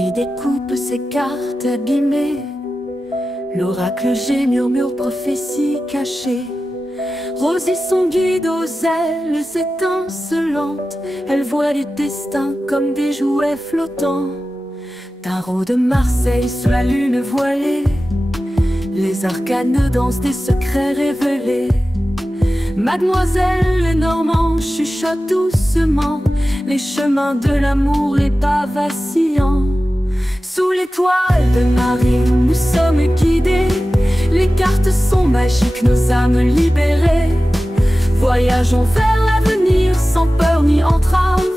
Marie découpe ses cartes abîmées. L'oracle G murmure prophétie cachée. Rosie son guide aux ailes étincelantes. Elle voit les destins comme des jouets flottants. Tarot de Marseille sous la lune voilée. Les arcanes dansent des secrets révélés. Mademoiselle Lenormand chuchote doucement les chemins de l'amour, les pas vacillants. Sous l'étoile de Marie, nous sommes guidés. Les cartes sont magiques, nos âmes libérées. Voyageons vers l'avenir sans peur ni entrave,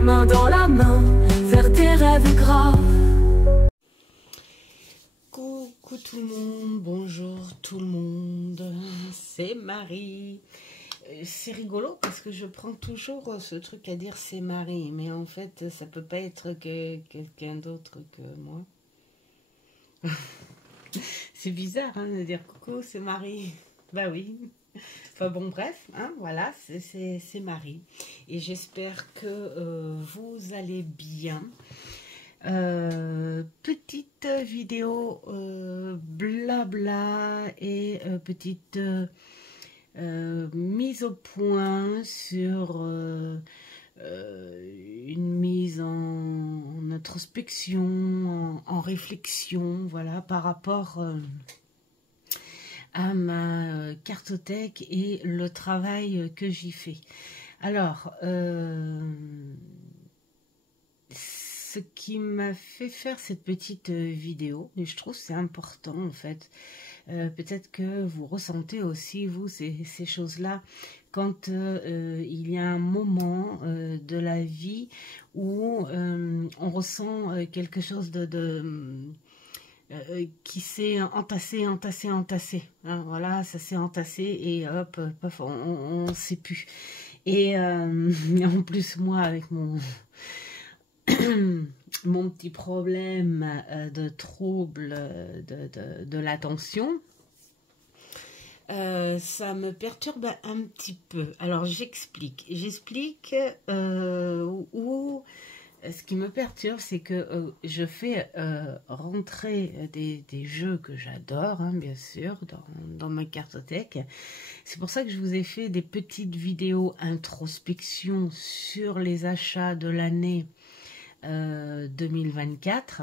main dans la main vers des rêves graves. Coucou tout le monde, bonjour tout le monde, c'est Marie. C'est rigolo parce que je prends toujours ce truc à dire c'est Marie, mais en fait ça peut pas être que quelqu'un d'autre que moi. C'est bizarre hein, de dire coucou c'est Marie. Bah oui. Enfin bon bref, hein, voilà, c'est Marie. Et j'espère que vous allez bien. Petite vidéo blabla et petite mise au point sur une mise en introspection, en réflexion, voilà, par rapport à ma cartothèque et le travail que j'y fais. Alors, ce qui m'a fait faire cette petite vidéo, et je trouve c'est important en fait, peut-être que vous ressentez aussi vous ces choses-là quand il y a un moment de la vie où on ressent quelque chose qui s'est entassé, hein, voilà, ça s'est entassé et hop, paf, on ne sait plus. Et en plus moi avec mon mon petit problème de trouble de l'attention, ça me perturbe un petit peu. Alors j'explique où ce qui me perturbe, c'est que je fais rentrer des jeux que j'adore, hein, bien sûr, dans ma cartothèque. C'est pour ça que je vous ai fait des petites vidéos introspection sur les achats de l'année 2024.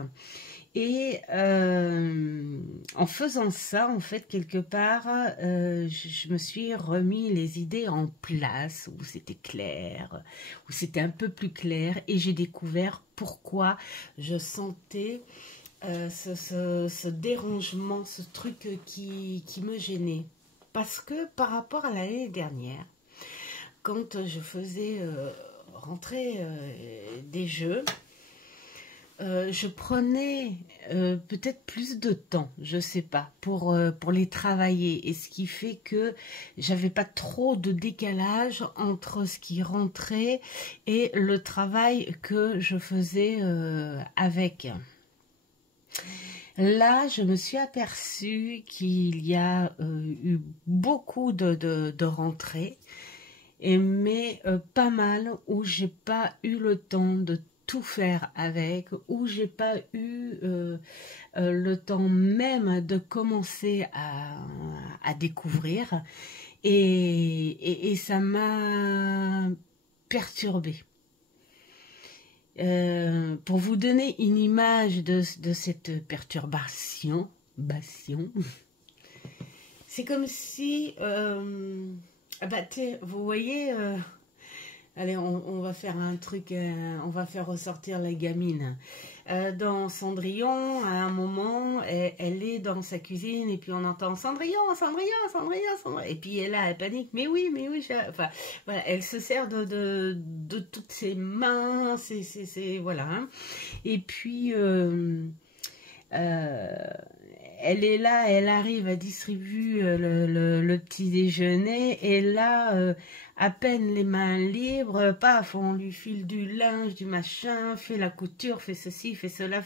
Et en faisant ça, en fait, quelque part, je me suis remis les idées en place, où c'était clair, où c'était un peu plus clair, et j'ai découvert pourquoi je sentais ce dérangement, ce truc qui me gênait. Parce que par rapport à l'année dernière, quand je faisais rentrer des jeux, je prenais peut-être plus de temps, je sais pas, pour les travailler, et ce qui fait que j'avais pas trop de décalage entre ce qui rentrait et le travail que je faisais avec. Là, je me suis aperçue qu'il y a eu beaucoup de rentrées, mais pas mal où j'ai pas eu le temps de tout faire avec, où j'ai pas eu le temps même de commencer à découvrir, et ça m'a perturbée. Pour vous donner une image de cette perturbation, c'est comme si vous voyez, allez, on va faire un truc, on va faire ressortir la gamine. Dans Cendrillon, à un moment, elle est dans sa cuisine et puis on entend Cendrillon, et puis elle panique, mais oui, enfin, voilà, elle se sert de toutes ses mains, voilà, hein. Et puis elle est là, elle arrive à distribuer le petit déjeuner, et là, à peine les mains libres, paf, on lui file du linge, du machin, fait la couture, fait ceci, fait cela,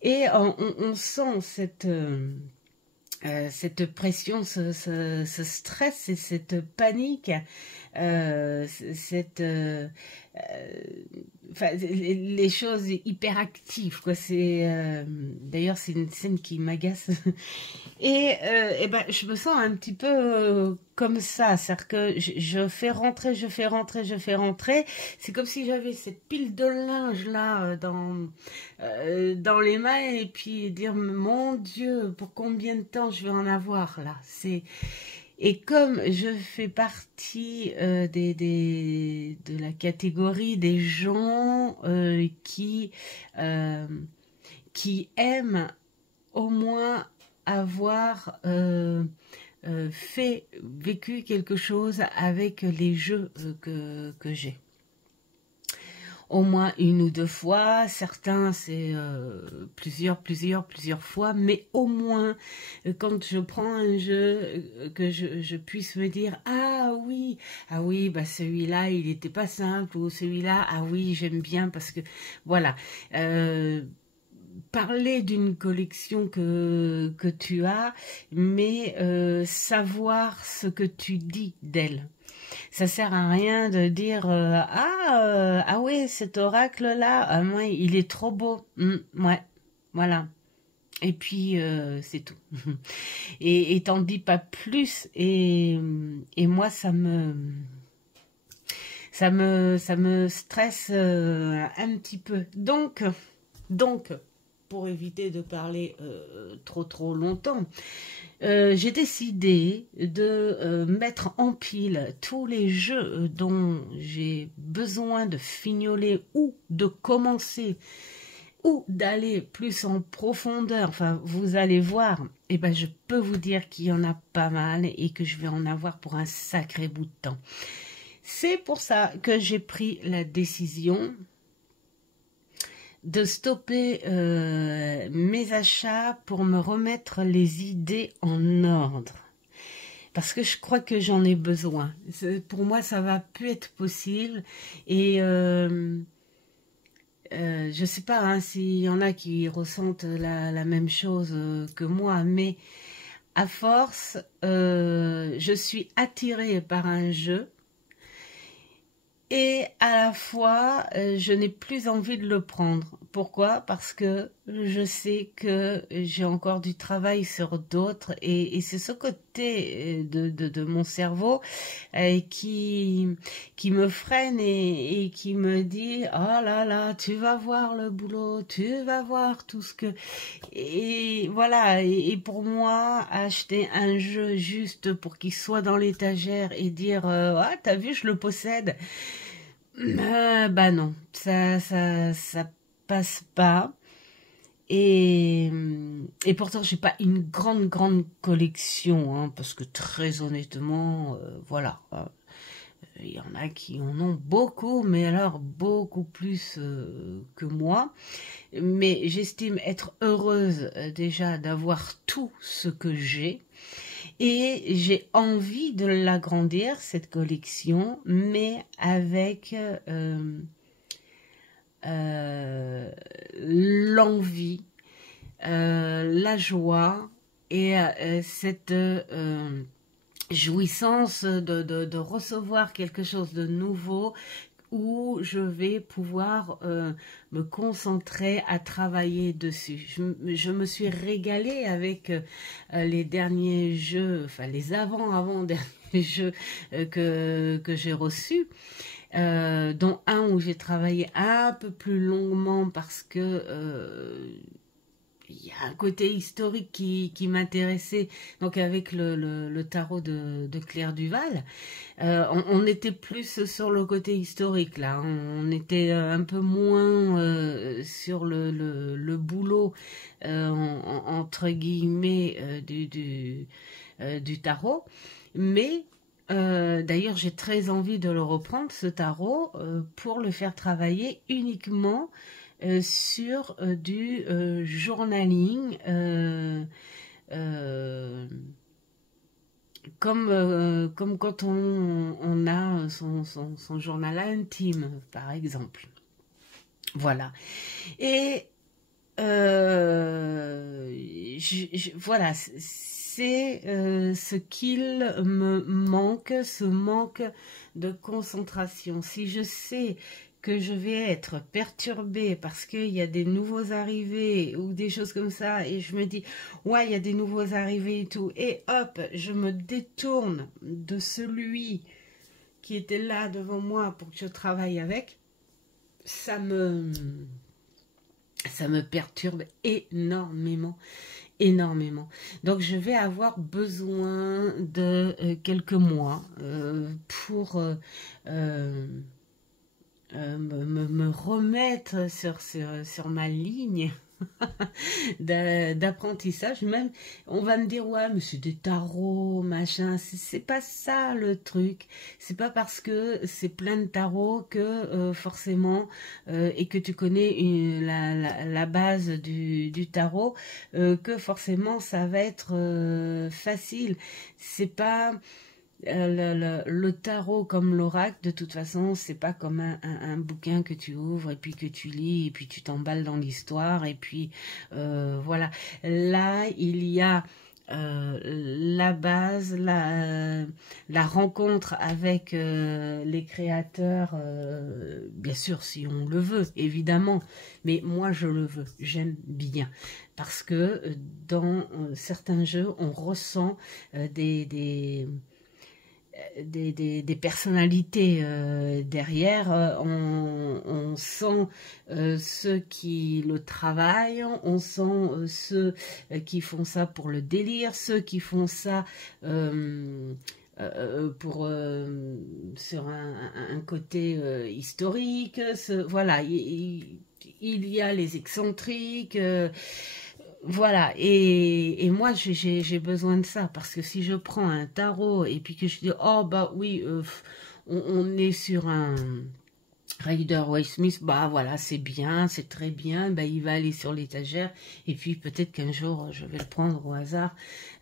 et on sent cette pression, ce stress et cette panique, enfin, les choses hyperactives, quoi. D'ailleurs, c'est une scène qui m'agace. Et ben, je me sens un petit peu comme ça, c'est-à-dire que je fais rentrer, je fais rentrer, je fais rentrer. C'est comme si j'avais cette pile de linge là dans les mains et puis dire mon Dieu, pour combien de temps je vais en avoir là. Et comme je fais partie de la catégorie des gens qui aiment au moins avoir vécu quelque chose avec les jeux que j'ai. Au moins une ou deux fois, certains c'est plusieurs fois, mais au moins quand je prends un jeu, que je puisse me dire ah oui, bah celui-là il était pas simple, ou celui-là ah oui j'aime bien parce que voilà. Parler d'une collection que tu as, mais savoir ce que tu dis d'elle. Ça sert à rien de dire ah ouais, cet oracle là, moi il est trop beau. Ouais, voilà. Et puis c'est tout. Et t'en dis pas plus. Et moi ça me stresse un petit peu. Donc pour éviter de parler trop longtemps, j'ai décidé de mettre en pile tous les jeux dont j'ai besoin de fignoler ou de commencer ou d'aller plus en profondeur. Enfin, vous allez voir, et ben, je peux vous dire qu'il y en a pas mal et que je vais en avoir pour un sacré bout de temps. C'est pour ça que j'ai pris la décision de stopper mes achats pour me remettre les idées en ordre. Parce que je crois que j'en ai besoin. Pour moi, ça va plus être possible. Et je sais pas hein, s'il y en a qui ressentent la même chose que moi, mais à force, je suis attirée par un jeu. Et à la fois, je n'ai plus envie de le prendre. Pourquoi? Parce que je sais que j'ai encore du travail sur d'autres. Et c'est ce côté de mon cerveau qui me freine et qui me dit « Oh là là, tu vas voir le boulot, tu vas voir tout ce que... » Et voilà, et pour moi, acheter un jeu juste pour qu'il soit dans l'étagère et dire « Ah, t'as vu, je le possède !» Bah non, ça passe pas. Et pourtant, j'ai pas une grande collection, hein, parce que très honnêtement, voilà. Il y en a qui en ont beaucoup, mais alors beaucoup plus que moi. Mais j'estime être heureuse déjà d'avoir tout ce que j'ai. Et j'ai envie de l'agrandir, cette collection, mais avec l'envie, la joie et cette jouissance de recevoir quelque chose de nouveau où je vais pouvoir me concentrer à travailler dessus. Je me suis régalée avec les derniers jeux, enfin les avant-derniers jeux que j'ai reçus, dont un où j'ai travaillé un peu plus longuement parce que il y a un côté historique qui m'intéressait, donc avec le tarot de Claire Duval. On était plus sur le côté historique là, on était un peu moins sur le boulot entre guillemets du tarot, mais d'ailleurs j'ai très envie de le reprendre ce tarot pour le faire travailler uniquement sur du journaling comme quand on a son journal intime, par exemple. Voilà. Et voilà, sais ce qu'il me manque, ce manque de concentration. Si je sais que je vais être perturbée parce qu'il y a des nouveaux arrivés ou des choses comme ça, et je me dis, ouais, il y a des nouveaux arrivés et tout, et hop, je me détourne de celui qui était là devant moi pour que je travaille avec, ça me perturbe énormément, énormément. Donc je vais avoir besoin de quelques mois pour me remettre sur ma ligne d'apprentissage. Même on va me dire, ouais, mais c'est des tarots, machin. C'est pas ça le truc. C'est pas parce que c'est plein de tarots que forcément et que tu connais la base du tarot que forcément ça va être facile. C'est pas le tarot comme l'oracle, de toute façon, c'est pas comme un bouquin que tu ouvres et puis que tu lis et puis tu t'emballes dans l'histoire et puis voilà. Là, il y a la base, la rencontre avec les créateurs, bien sûr, si on le veut, évidemment, mais moi je le veux, j'aime bien, parce que dans certains jeux, on ressent des personnalités derrière, on sent ceux qui le travaillent, on sent ceux qui font ça pour le délire, ceux qui font ça sur un côté historique, voilà, il y a les excentriques, voilà, et moi j'ai besoin de ça, parce que si je prends un tarot et puis que je dis, oh bah oui, on est sur un Rider-Waite-Smith, bah voilà, c'est bien, c'est très bien, bah il va aller sur l'étagère, et puis peut-être qu'un jour je vais le prendre au hasard,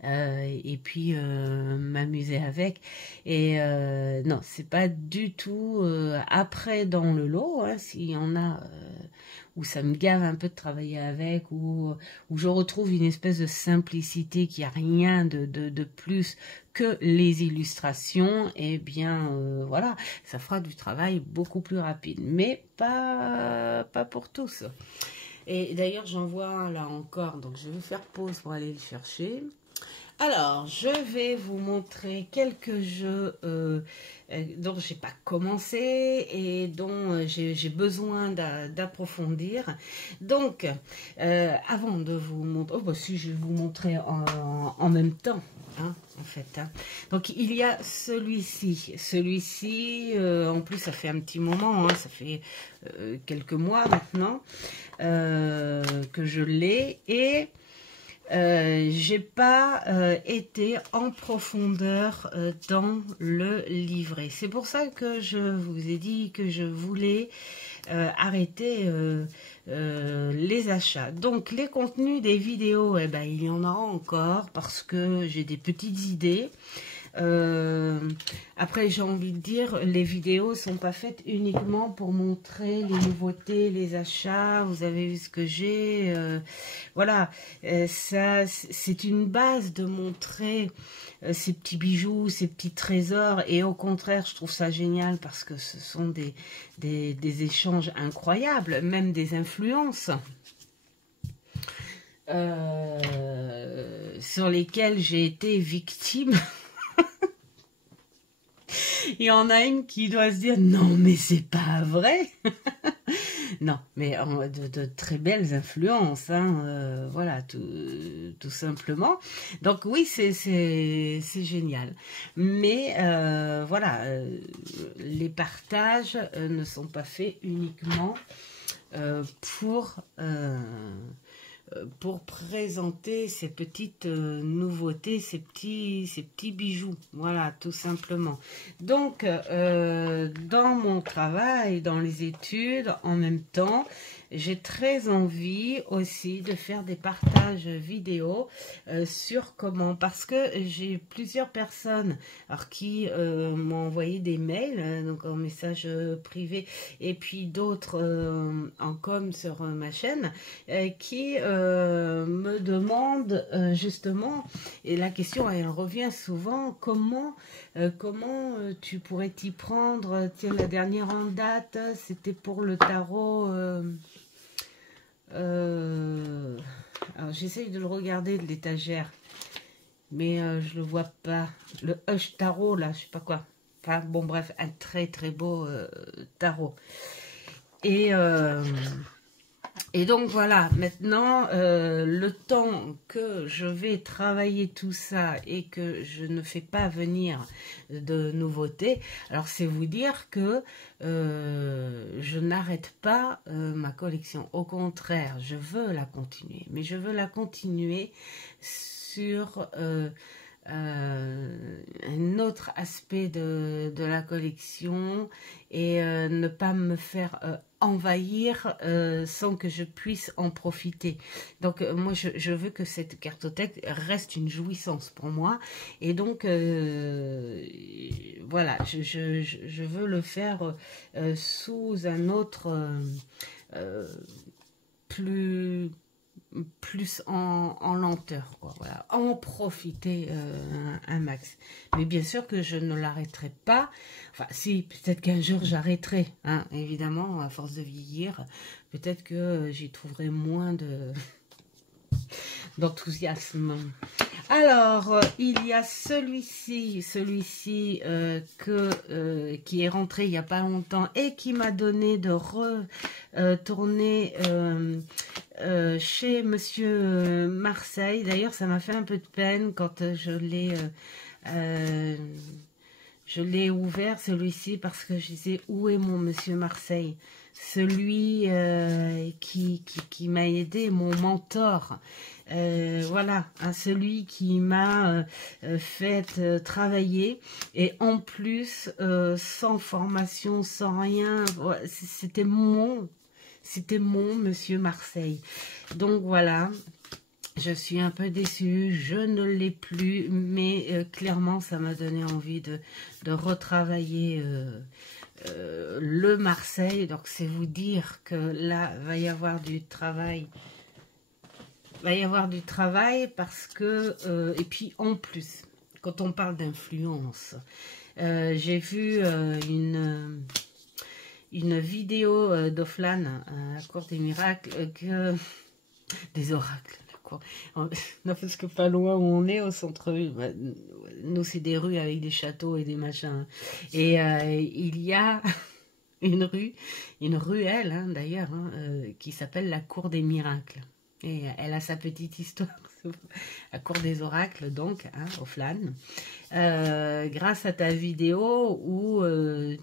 et puis m'amuser avec, et non, c'est pas du tout après dans le lot, hein, s'il y en a où ça me gave un peu de travailler avec, où je retrouve une espèce de simplicité qui a rien de plus que les illustrations, et bien voilà, ça fera du travail beaucoup plus rapide, mais pas pour tous. Et d'ailleurs j'en vois un là encore, donc je vais faire pause pour aller le chercher. Alors, je vais vous montrer quelques jeux dont j'ai pas commencé et dont j'ai besoin d'approfondir. Donc, avant de vous montrer, oh bah si, je vais vous montrer en même temps, hein, en fait. Hein. Donc, il y a celui-ci. Celui-ci, en plus, ça fait un petit moment, hein, ça fait quelques mois maintenant que je l'ai, et j'ai pas été en profondeur dans le livret. C'est pour ça que je vous ai dit que je voulais arrêter les achats. Donc les contenus des vidéos, eh ben, il y en aura encore, parce que j'ai des petites idées. Après, j'ai envie de dire, les vidéos sont pas faites uniquement pour montrer les nouveautés, les achats. Vous avez vu ce que j'ai, voilà, ça c'est une base de montrer ces petits bijoux, ces petits trésors, et au contraire, je trouve ça génial parce que ce sont des échanges incroyables, même des influences sur lesquelles j'ai été victime. Il y en a une qui doit se dire, non mais c'est pas vrai. Non, mais de très belles influences, hein, voilà, tout simplement. Donc oui, c'est génial. Mais voilà, les partages ne sont pas faits uniquement pour présenter ces petites nouveautés, ces petits bijoux, voilà, tout simplement. Donc, dans mon travail, dans les études, en même temps, j'ai très envie aussi de faire des partages vidéo sur comment, parce que j'ai plusieurs personnes alors, qui m'ont envoyé des mails, donc en message privé, et puis d'autres en com sur ma chaîne, qui me demandent justement, et la question elle revient souvent, comment tu pourrais t'y prendre. Tiens, la dernière en date, c'était pour le tarot. Alors j'essaye de le regarder de l'étagère, mais je le vois pas. Le Hush Tarot, là, je sais pas quoi. Enfin, bon, bref, un très très beau tarot. Et donc voilà, maintenant, le temps que je vais travailler tout ça et que je ne fais pas venir de nouveautés, alors c'est vous dire que je n'arrête pas ma collection. Au contraire, je veux la continuer, mais je veux la continuer sur un autre aspect de la collection et ne pas me faire envahir sans que je puisse en profiter. Donc moi je veux que cette cartothèque reste une jouissance pour moi, et donc voilà, je veux le faire sous un autre plus en lenteur, quoi. Voilà, en profiter un max. Mais bien sûr que je ne l'arrêterai pas. Enfin, si, peut-être qu'un jour j'arrêterai, hein, évidemment, à force de vieillir, peut-être que j'y trouverai moins d'enthousiasme. Alors, il y a celui-ci qui est rentré il n'y a pas longtemps et qui m'a donné de retourner chez Monsieur Marseille. D'ailleurs, ça m'a fait un peu de peine quand je l'ai ouvert, celui-ci, parce que je disais, où est mon Monsieur Marseille? Celui qui m'a aidé, mon mentor. Voilà, hein, celui qui m'a fait travailler, et en plus sans formation, sans rien, c'était mon Monsieur Marseille. Donc voilà, je suis un peu déçue, je ne l'ai plus, mais clairement ça m'a donné envie de retravailler le Marseille. Donc c'est vous dire que là va y avoir du travail. Parce que, et puis en plus, quand on parle d'influence, j'ai vu une vidéo d'Offlan à la Cour des Miracles, des oracles, d'accord. Non, parce que pas loin où on est, au centre-ville, bah, nous c'est des rues avec des châteaux et des machins, et il y a une ruelle hein, d'ailleurs, hein, qui s'appelle la Cour des Miracles. Et elle a sa petite histoire, à Cour des Oracles, donc, hein, Offlan. Grâce à ta vidéo où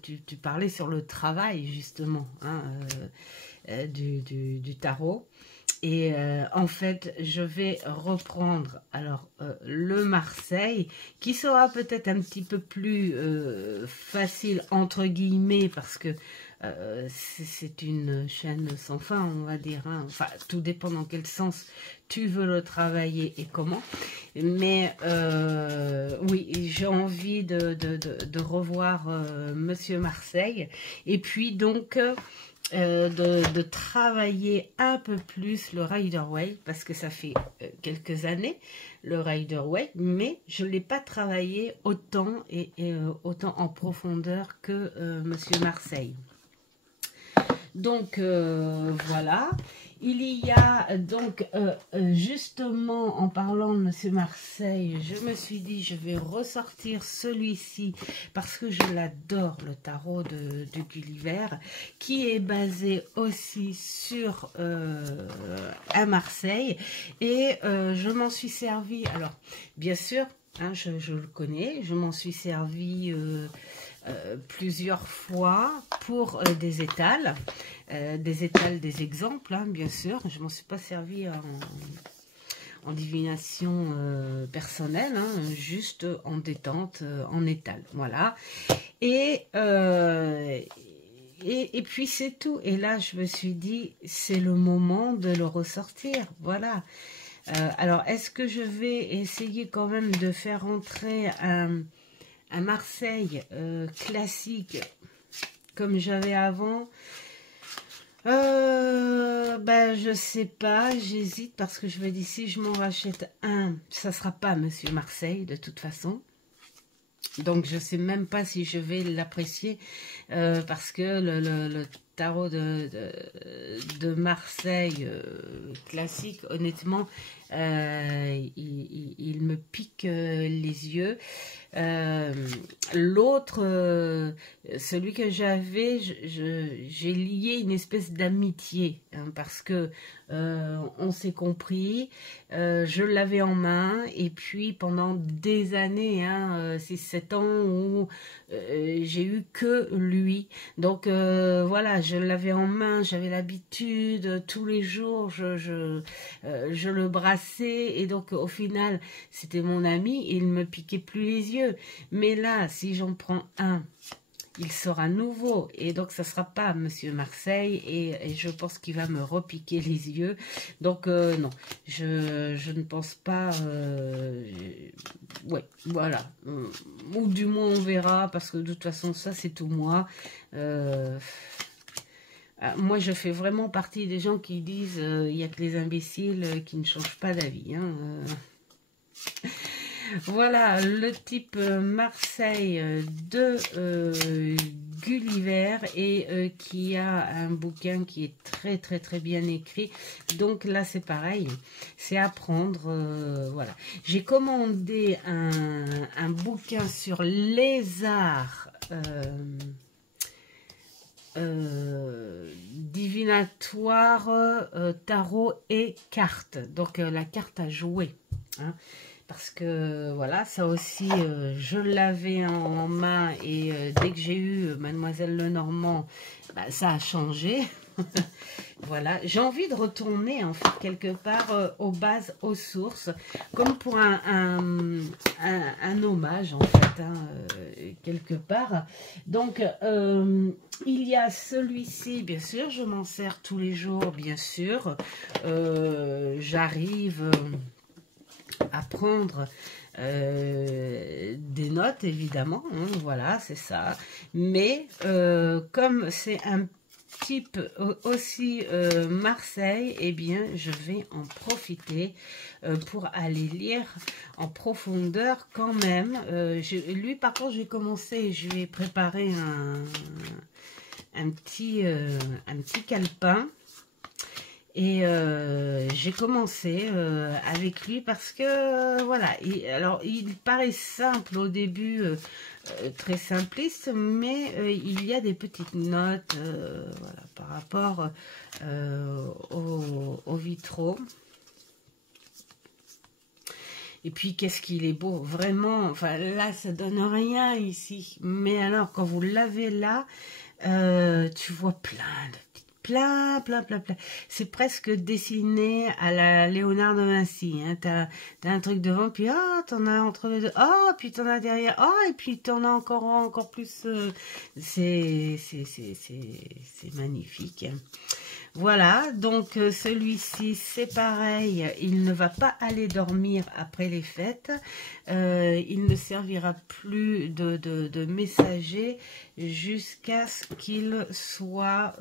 tu parlais sur le travail, justement, hein, du tarot. Et en fait, je vais reprendre alors le Marseille, qui sera peut-être un petit peu plus facile, entre guillemets, parce que c'est une chaîne sans fin, on va dire, hein. Enfin, tout dépend dans quel sens tu veux le travailler et comment. Mais oui, j'ai envie de revoir Monsieur Marseille. Et puis donc de travailler un peu plus le Rider-Waite, parce que ça fait quelques années le Rider-Waite, mais je ne l'ai pas travaillé autant et autant en profondeur que Monsieur Marseille. Donc voilà, il y a donc justement, en parlant de Monsieur Marseille, je me suis dit je vais ressortir celui-ci parce que je l'adore, le tarot de Gulliver, qui est basé aussi sur à Marseille, et je m'en suis servi, alors bien sûr, hein, je le connais, je m'en suis servi plusieurs fois pour des étals, des exemples, hein, bien sûr. Je ne m'en suis pas servi en divination personnelle, hein, juste en détente, en étal. Voilà. Et et puis c'est tout. Et là, je me suis dit, c'est le moment de le ressortir. Voilà. Alors, est-ce que je vais essayer quand même de faire entrer un Marseille classique comme j'avais avant? Ben, je sais pas, j'hésite parce que je me dis, si je m'en rachète un, ça sera pas Monsieur Marseille de toute façon. Donc je sais même pas si je vais l'apprécier parce que le tarot de Marseille classique, honnêtement, il me pique les yeux. L'autre, celui que j'avais, j'ai lié une espèce d'amitié hein, parce que on s'est compris, je l'avais en main et puis pendant des années, hein, 6-7 ans où j'ai eu que lui. Donc voilà, je l'avais en main, j'avais l'habitude, tous les jours je le brassais et donc au final c'était mon ami, il me piquait plus les yeux. Mais là, si j'en prends un, il sera nouveau et donc ça sera pas Monsieur Marseille et je pense qu'il va me repiquer les yeux. Donc non, je ne pense pas. Ouais, voilà. Ou du moins on verra parce que de toute façon ça c'est tout moi. Moi je fais vraiment partie des gens qui disent il y a que les imbéciles qui ne changent pas d'avis. Hein, Voilà, le type Marseille de Gulliver et qui a un bouquin qui est très très très bien écrit. Donc là c'est pareil, c'est à prendre. Voilà, j'ai commandé un bouquin sur les arts divinatoires, tarot et cartes. Donc la carte à jouer. Hein. Parce que voilà, ça aussi, je l'avais en main et dès que j'ai eu Mademoiselle Lenormand, bah, ça a changé. Voilà, j'ai envie de retourner en fait quelque part aux bases, aux sources, comme pour un hommage en fait, hein, quelque part. Donc, il y a celui-ci, bien sûr, je m'en sers tous les jours, bien sûr. J'arrive à prendre des notes évidemment hein, voilà c'est ça mais comme c'est un type aussi Marseille et eh bien je vais en profiter pour aller lire en profondeur quand même lui par contre j'ai commencé, je vais préparer un petit calepin. Et j'ai commencé avec lui parce que, voilà, alors il paraît simple au début, très simpliste, mais il y a des petites notes voilà, par rapport au vitraux. Et puis, qu'est-ce qu'il est beau, vraiment, enfin là, ça donne rien ici. Mais alors, quand vous l'avez là, tu vois plein de plein. C'est presque dessiné à la Léonard de Vinci. Hein. T'as un truc devant, puis t'en as entre les deux. Puis t'en as derrière. Et puis t'en as encore plus. C'est magnifique. Hein. Voilà, donc celui-ci, c'est pareil, il ne va pas aller dormir après les fêtes, il ne servira plus de messager jusqu'à ce qu'il soit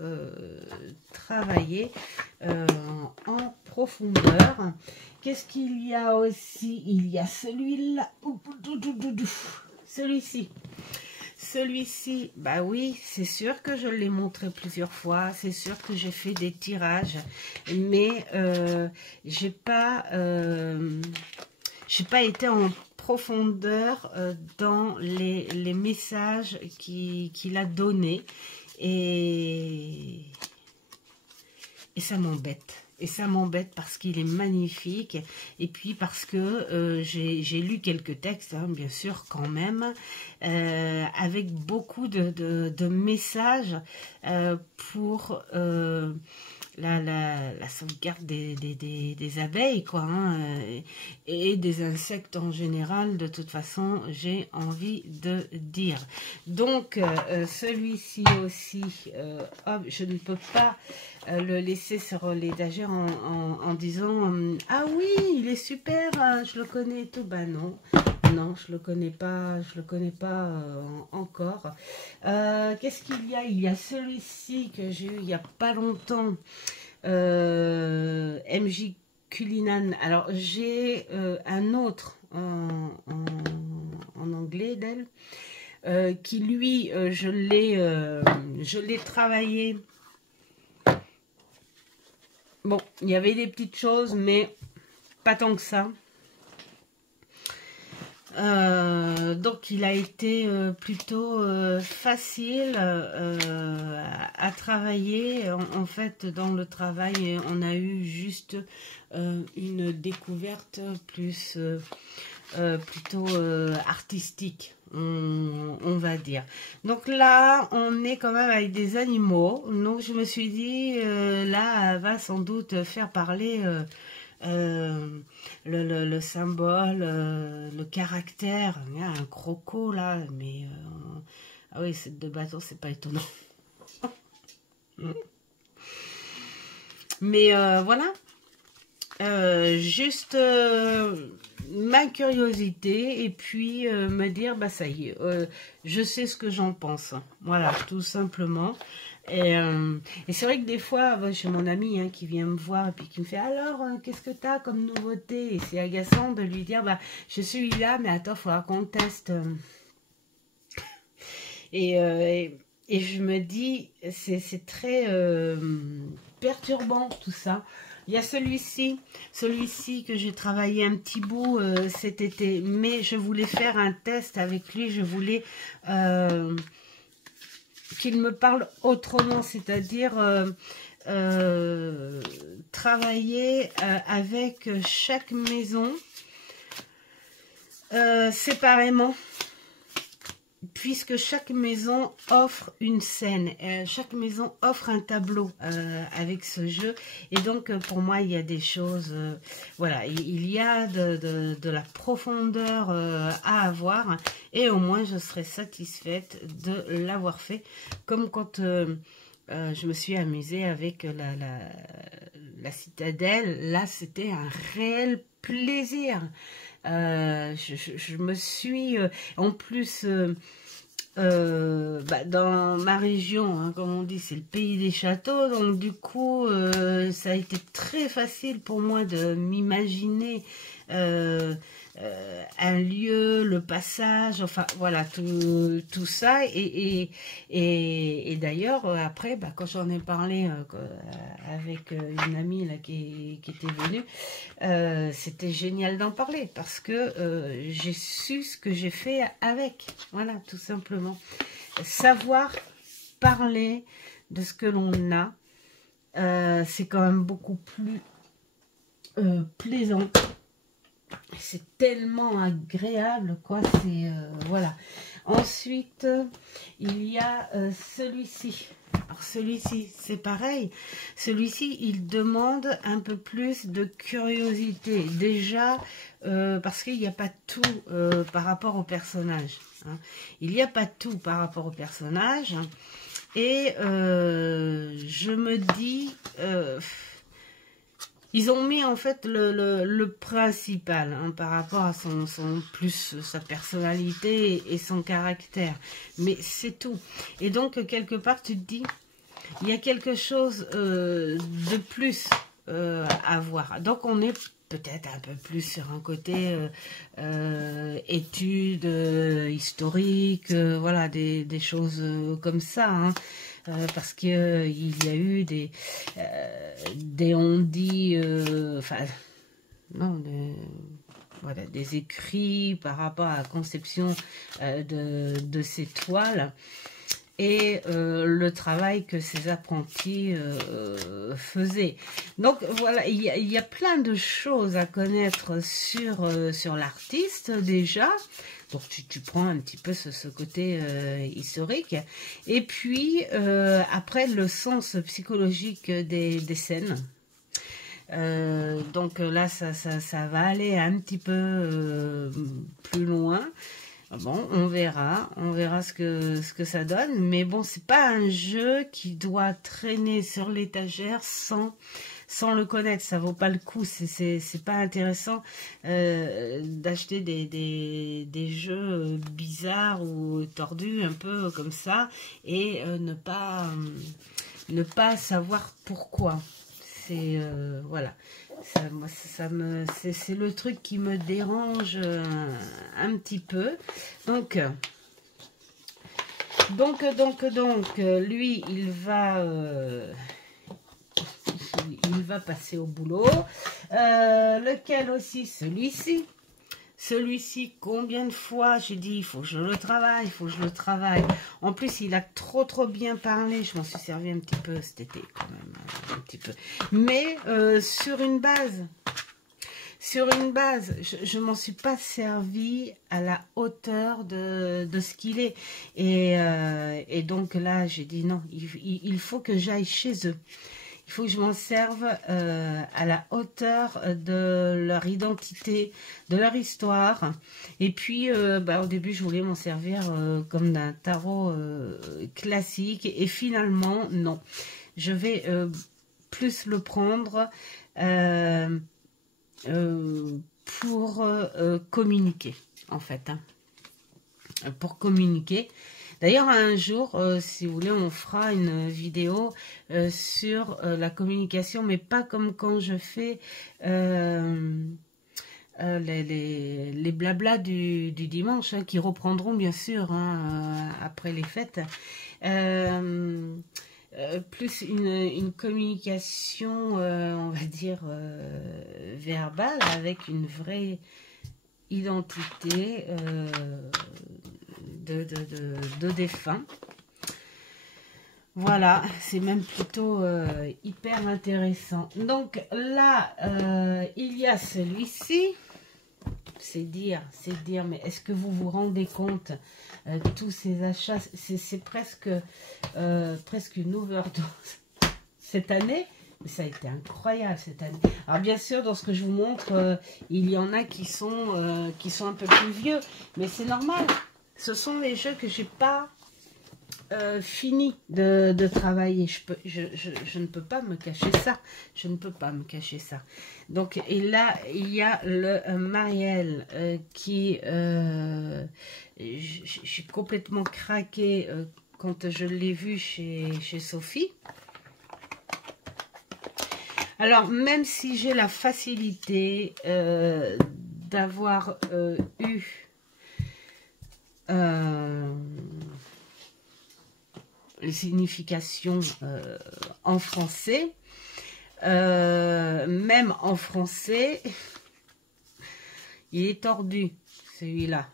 travaillé en profondeur. Qu'est-ce qu'il y a aussi? Il y a celui-là, celui-ci. Celui-ci, bah oui, c'est sûr que je l'ai montré plusieurs fois, c'est sûr que j'ai fait des tirages, mais j'ai pas été en profondeur dans les messages qu'il a donnés et ça m'embête. Et ça m'embête parce qu'il est magnifique et puis parce que j'ai lu quelques textes, hein, bien sûr, quand même, avec beaucoup de messages pour la sauvegarde des abeilles, quoi, hein, et des insectes en général, de toute façon, j'ai envie de dire. Donc, celui-ci aussi, hop, je ne peux pas le laisser sur l'étagère en disant ah oui, il est super, je le connais et tout. Ben non. Non, je le connais pas encore. Qu'est-ce qu'il y a? Il y a celui-ci que j'ai eu il n'y a pas longtemps. MJ Cullinan. Alors, j'ai un autre en anglais d'elle, qui lui, je l'ai travaillé. Bon, il y avait des petites choses, mais pas tant que ça. Donc il a été plutôt facile à travailler. En fait, dans le travail, on a eu juste une découverte plus plutôt artistique, on va dire. Donc là, on est quand même avec des animaux. Donc je me suis dit, là, elle va sans doute faire parler le symbole, le caractère. Il y a un croco là, mais ah oui, c'est de bateau, c'est pas étonnant. Mais voilà, juste ma curiosité et puis me dire, bah ça y est, je sais ce que j'en pense. Voilà, tout simplement. Et c'est vrai que des fois, j'ai mon ami hein, qui vient me voir et puis qui me fait alors, qu'est-ce que tu as comme nouveauté? Et c'est agaçant de lui dire, bah je suis là, mais attends, il faudra qu'on teste. Et je me dis, c'est très perturbant tout ça. Il y a celui-ci que j'ai travaillé un petit bout cet été, mais je voulais faire un test avec lui, je voulais qu'il me parle autrement, c'est-à-dire travailler avec chaque maison séparément, puisque chaque maison offre une scène, chaque maison offre un tableau avec ce jeu. Et donc, pour moi, il y a des choses, voilà, il y a de la profondeur à avoir. Et au moins, je serai satisfaite de l'avoir fait. Comme quand je me suis amusée avec la citadelle. Là, c'était un réel plaisir. Je me suis, en plus, dans ma région, hein, comme on dit, c'est le pays des châteaux, donc du coup, ça a été très facile pour moi de m'imaginer un lieu, le passage, enfin voilà, tout ça. Et d'ailleurs, après, quand j'en ai parlé avec une amie là, qui était venue, c'était génial d'en parler parce que j'ai su ce que j'ai fait avec. Voilà, tout simplement. Savoir parler de ce que l'on a, c'est quand même beaucoup plus plaisant. C'est tellement agréable, quoi. C'est voilà. Ensuite, il y a celui-ci. Alors celui-ci, c'est pareil. Celui-ci, il demande un peu plus de curiosité. Déjà, parce qu'il n'y a pas tout par rapport au personnage. Hein. Il n'y a pas tout par rapport au personnage. Et je me dis... ils ont mis en fait le principal hein, par rapport à plus sa personnalité et son caractère. Mais c'est tout. Et donc, quelque part, tu te dis, il y a quelque chose de plus à voir. Donc, on est peut-être un peu plus sur un côté études historiques, voilà, des choses comme ça, hein. Parce que il y a eu des on-dit, enfin, non, voilà, des écrits par rapport à la conception de ces toiles et le travail que ces apprentis faisaient. Donc voilà, il y a plein de choses à connaître sur l'artiste déjà. Donc tu prends un petit peu ce côté historique. Et puis après le sens psychologique des scènes. Donc là ça va aller un petit peu plus loin. Bon, on verra ce que ça donne, mais bon, c'est pas un jeu qui doit traîner sur l'étagère sans le connaître, ça vaut pas le coup, c'est pas intéressant d'acheter des jeux bizarres ou tordus un peu comme ça et ne pas savoir pourquoi. C'est voilà. C'est le truc qui me dérange un petit peu. Donc, lui, il va passer au boulot. Lequel aussi? Celui-ci. Celui-ci, combien de fois j'ai dit, il faut que je le travaille, il faut que je le travaille. En plus, il a trop bien parlé. Je m'en suis servi un petit peu cet été, quand même, un petit peu. Mais sur une base, je m'en suis pas servi à la hauteur de ce qu'il est. Et donc là, j'ai dit non, il faut que j'aille chez eux. Il faut que je m'en serve à la hauteur de leur identité, de leur histoire. Et puis, au début, je voulais m'en servir comme d'un tarot classique. Et finalement, non. Je vais plus le prendre pour communiquer, en fait. Hein. Pour communiquer. D'ailleurs, un jour, si vous voulez, on fera une vidéo sur la communication, mais pas comme quand je fais les blablas du dimanche, hein, qui reprendront bien sûr hein, après les fêtes. Plus une communication, on va dire, verbale, avec une vraie identité de défunt. Voilà, c'est même plutôt hyper intéressant. Donc là, il y a celui-ci. C'est dire, mais est-ce que vous vous rendez compte tous ces achats, c'est presque une overdose cette année. Mais ça a été incroyable cette année. Alors bien sûr, dans ce que je vous montre, il y en a qui sont un peu plus vieux, mais c'est normal. Ce sont les jeux que j'ai pas fini de travailler. Je ne peux pas me cacher ça. Je ne peux pas me cacher ça. Donc, et là, il y a le Marielle qui... j'ai complètement craqué quand je l'ai vu chez Sophie. Alors, même si j'ai la facilité d'avoir eu... les significations en français, même en français, il est tordu, celui-là.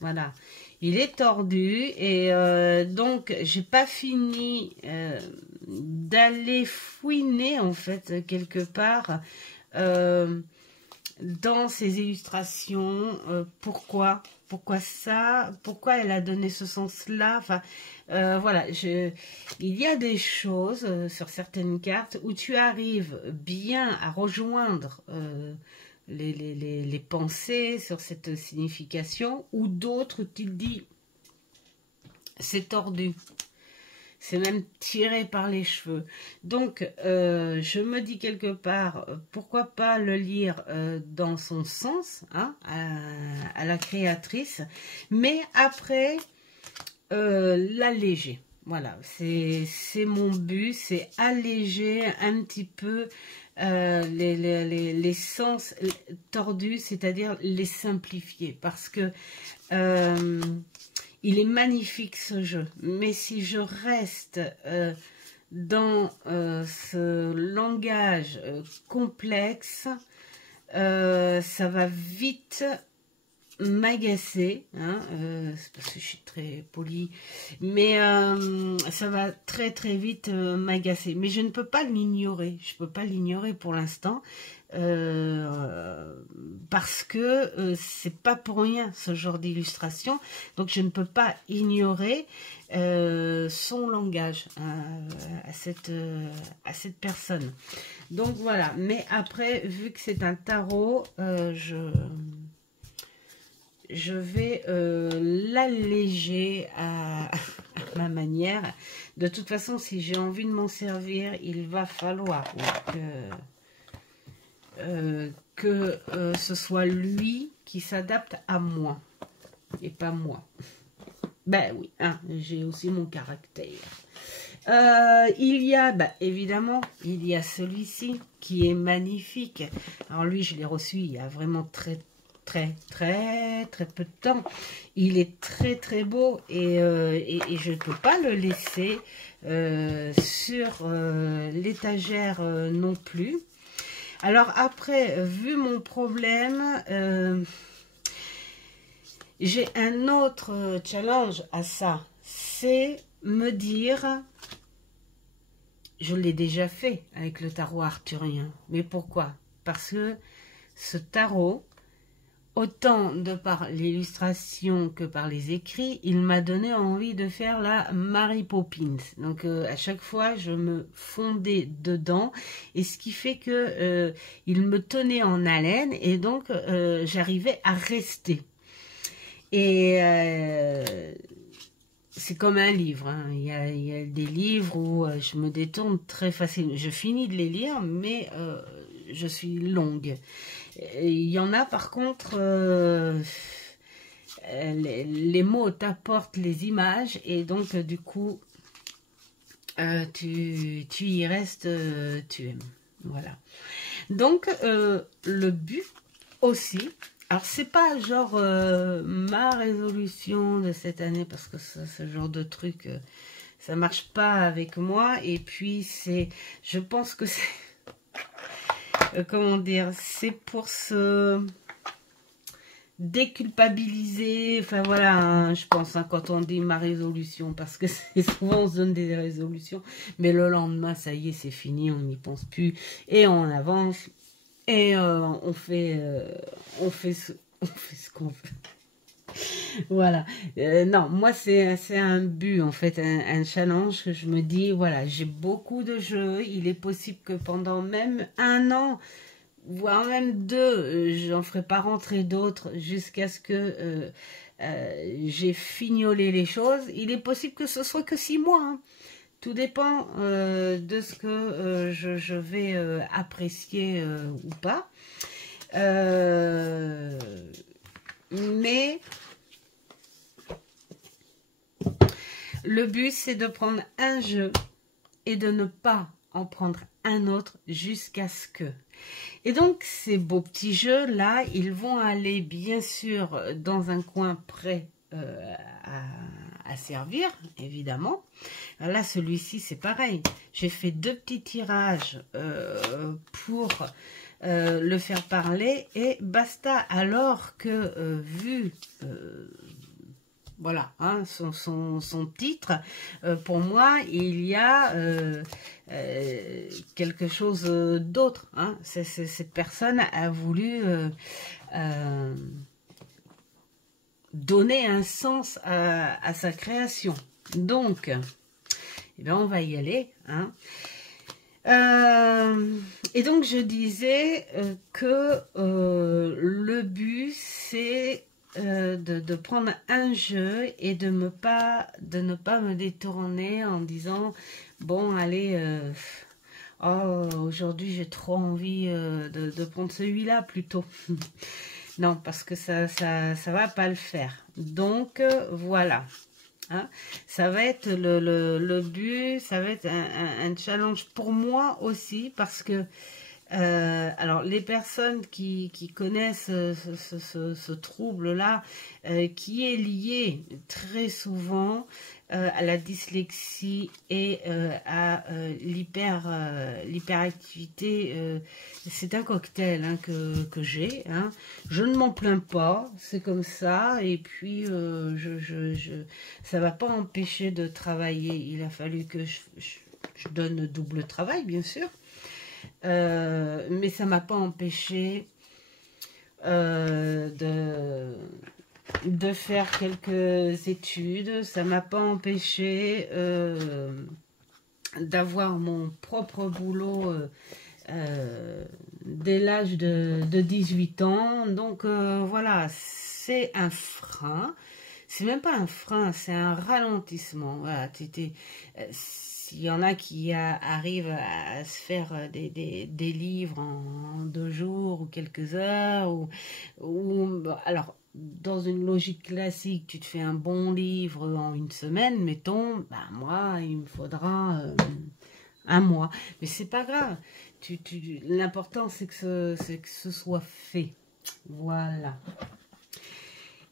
Voilà, il est tordu et donc j'ai pas fini d'aller fouiner en fait quelque part dans ces illustrations. Pourquoi ça, pourquoi elle a donné ce sens-là. Enfin, voilà, il y a des choses sur certaines cartes où tu arrives bien à rejoindre les pensées sur cette signification, ou d'autres, tu te dis, c'est tordu. C'est même tiré par les cheveux. Donc, je me dis quelque part, pourquoi pas le lire dans son sens, hein, à la créatrice, mais après, l'alléger. Voilà, c'est mon but, c'est alléger un petit peu les sens tordus, c'est-à-dire les simplifier, parce que il est magnifique ce jeu, mais si je reste dans ce langage complexe, ça va vite m'agacer, hein, c'est parce que je suis très polie, mais ça va très vite m'agacer. Mais je ne peux pas l'ignorer, pour l'instant. parce que c'est pas pour rien ce genre d'illustration, donc je ne peux pas ignorer son langage à cette personne. Donc voilà, mais après, vu que c'est un tarot, je vais l'alléger à ma manière. De toute façon, si j'ai envie de m'en servir, il va falloir que ce soit lui qui s'adapte à moi et pas moi. Ben oui, hein, j'ai aussi mon caractère. Il y a, évidemment, il y a celui-ci qui est magnifique. Alors lui, je l'ai reçu il y a vraiment très peu de temps. Il est très beau et je ne peux pas le laisser sur l'étagère non plus. Alors après, vu mon problème, j'ai un autre challenge à ça. C'est me dire, je l'ai déjà fait avec le tarot arthurien. Mais pourquoi? Parce que ce tarot, autant de par l'illustration que par les écrits, il m'a donné envie de faire la Mary Poppins. Donc à chaque fois, je me fondais dedans, et ce qui fait que il me tenait en haleine, et donc j'arrivais à rester. Et c'est comme un livre, hein. Il y a des livres où je me détourne très facilement. Je finis de les lire, mais je suis longue. Il y en a par contre, les mots t'apportent les images, et donc du coup, tu y restes, tu aimes. Voilà. Donc, le but aussi, alors c'est pas genre ma résolution de cette année, parce que ce genre de truc, ça marche pas avec moi, et puis c'est, je pense que c'est... comment dire, c'est pour se déculpabiliser, enfin voilà, hein, je pense, hein, quand on dit ma résolution, parce que souvent on se donne des résolutions, mais le lendemain, ça y est, c'est fini, on n'y pense plus, et on avance, et on fait ce qu'on fait. Voilà, non, moi c'est un but en fait, un challenge que je me dis, voilà, j'ai beaucoup de jeux, il est possible que pendant même 1 an, voire même 2, j'en ferai pas rentrer d'autres jusqu'à ce que j'ai fignolé les choses. Il est possible que ce soit que 6 mois, hein. Tout dépend de ce que je vais apprécier ou pas. Mais le but, c'est de prendre un jeu et de ne pas en prendre un autre jusqu'à ce que... Et donc, ces beaux petits jeux-là, ils vont aller, bien sûr, dans un coin prêt à servir, évidemment. Là, celui-ci, c'est pareil. J'ai fait 2 petits tirages pour le faire parler, et basta. Alors que, vu... voilà, hein, son titre, pour moi, il y a quelque chose d'autre. Hein. Cette personne a voulu donner un sens à sa création. Donc, eh bien, on va y aller. Hein. Et donc, je disais que le but, c'est... de prendre un jeu et de ne pas me détourner en disant, bon, allez, oh, aujourd'hui j'ai trop envie de prendre celui-là plutôt. Non, parce que ça va pas le faire. Donc, voilà. Hein, ça va être le but, ça va être un challenge pour moi aussi, parce que alors, les personnes qui connaissent ce trouble-là, qui est lié très souvent à la dyslexie et à l'hyperactivité, c'est un cocktail, hein, que j'ai. Hein. Je ne m'en plains pas, c'est comme ça, et puis ça ne va pas empêcher de travailler. Il a fallu que je donne double travail, bien sûr. mais ça m'a pas empêché de faire quelques études. Ça m'a pas empêché d'avoir mon propre boulot dès l'âge de 18 ans. Donc voilà, c'est un frein. C'est même pas un frein, c'est un ralentissement. Voilà, s'il y en a qui arrivent à se faire des livres en 2 jours ou quelques heures, alors dans une logique classique, tu te fais un bon livre en 1 semaine, mettons, bah, moi, il me faudra 1 mois. Mais c'est pas grave. L'important, c'est que ce soit fait. Voilà.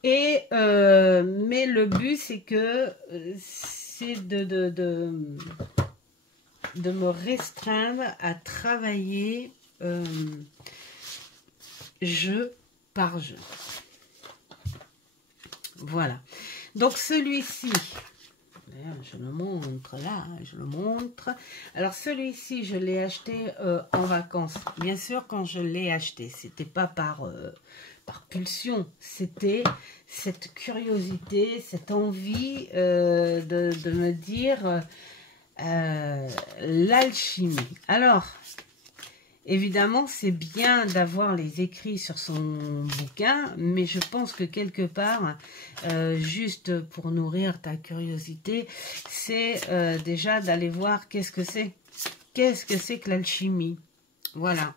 Et mais le but, c'est que c'est de me restreindre à travailler jeu par jeu. Voilà. Donc celui-ci, je le montre là, je le montre. Alors celui-ci, je l'ai acheté en vacances. Bien sûr, quand je l'ai acheté, c'était pas par pulsion, c'était cette curiosité, cette envie de me dire l'alchimie. Alors, évidemment, c'est bien d'avoir les écrits sur son bouquin, mais je pense que quelque part, juste pour nourrir ta curiosité, c'est déjà d'aller voir qu'est-ce que c'est. Qu'est-ce que c'est que l'alchimie? Voilà.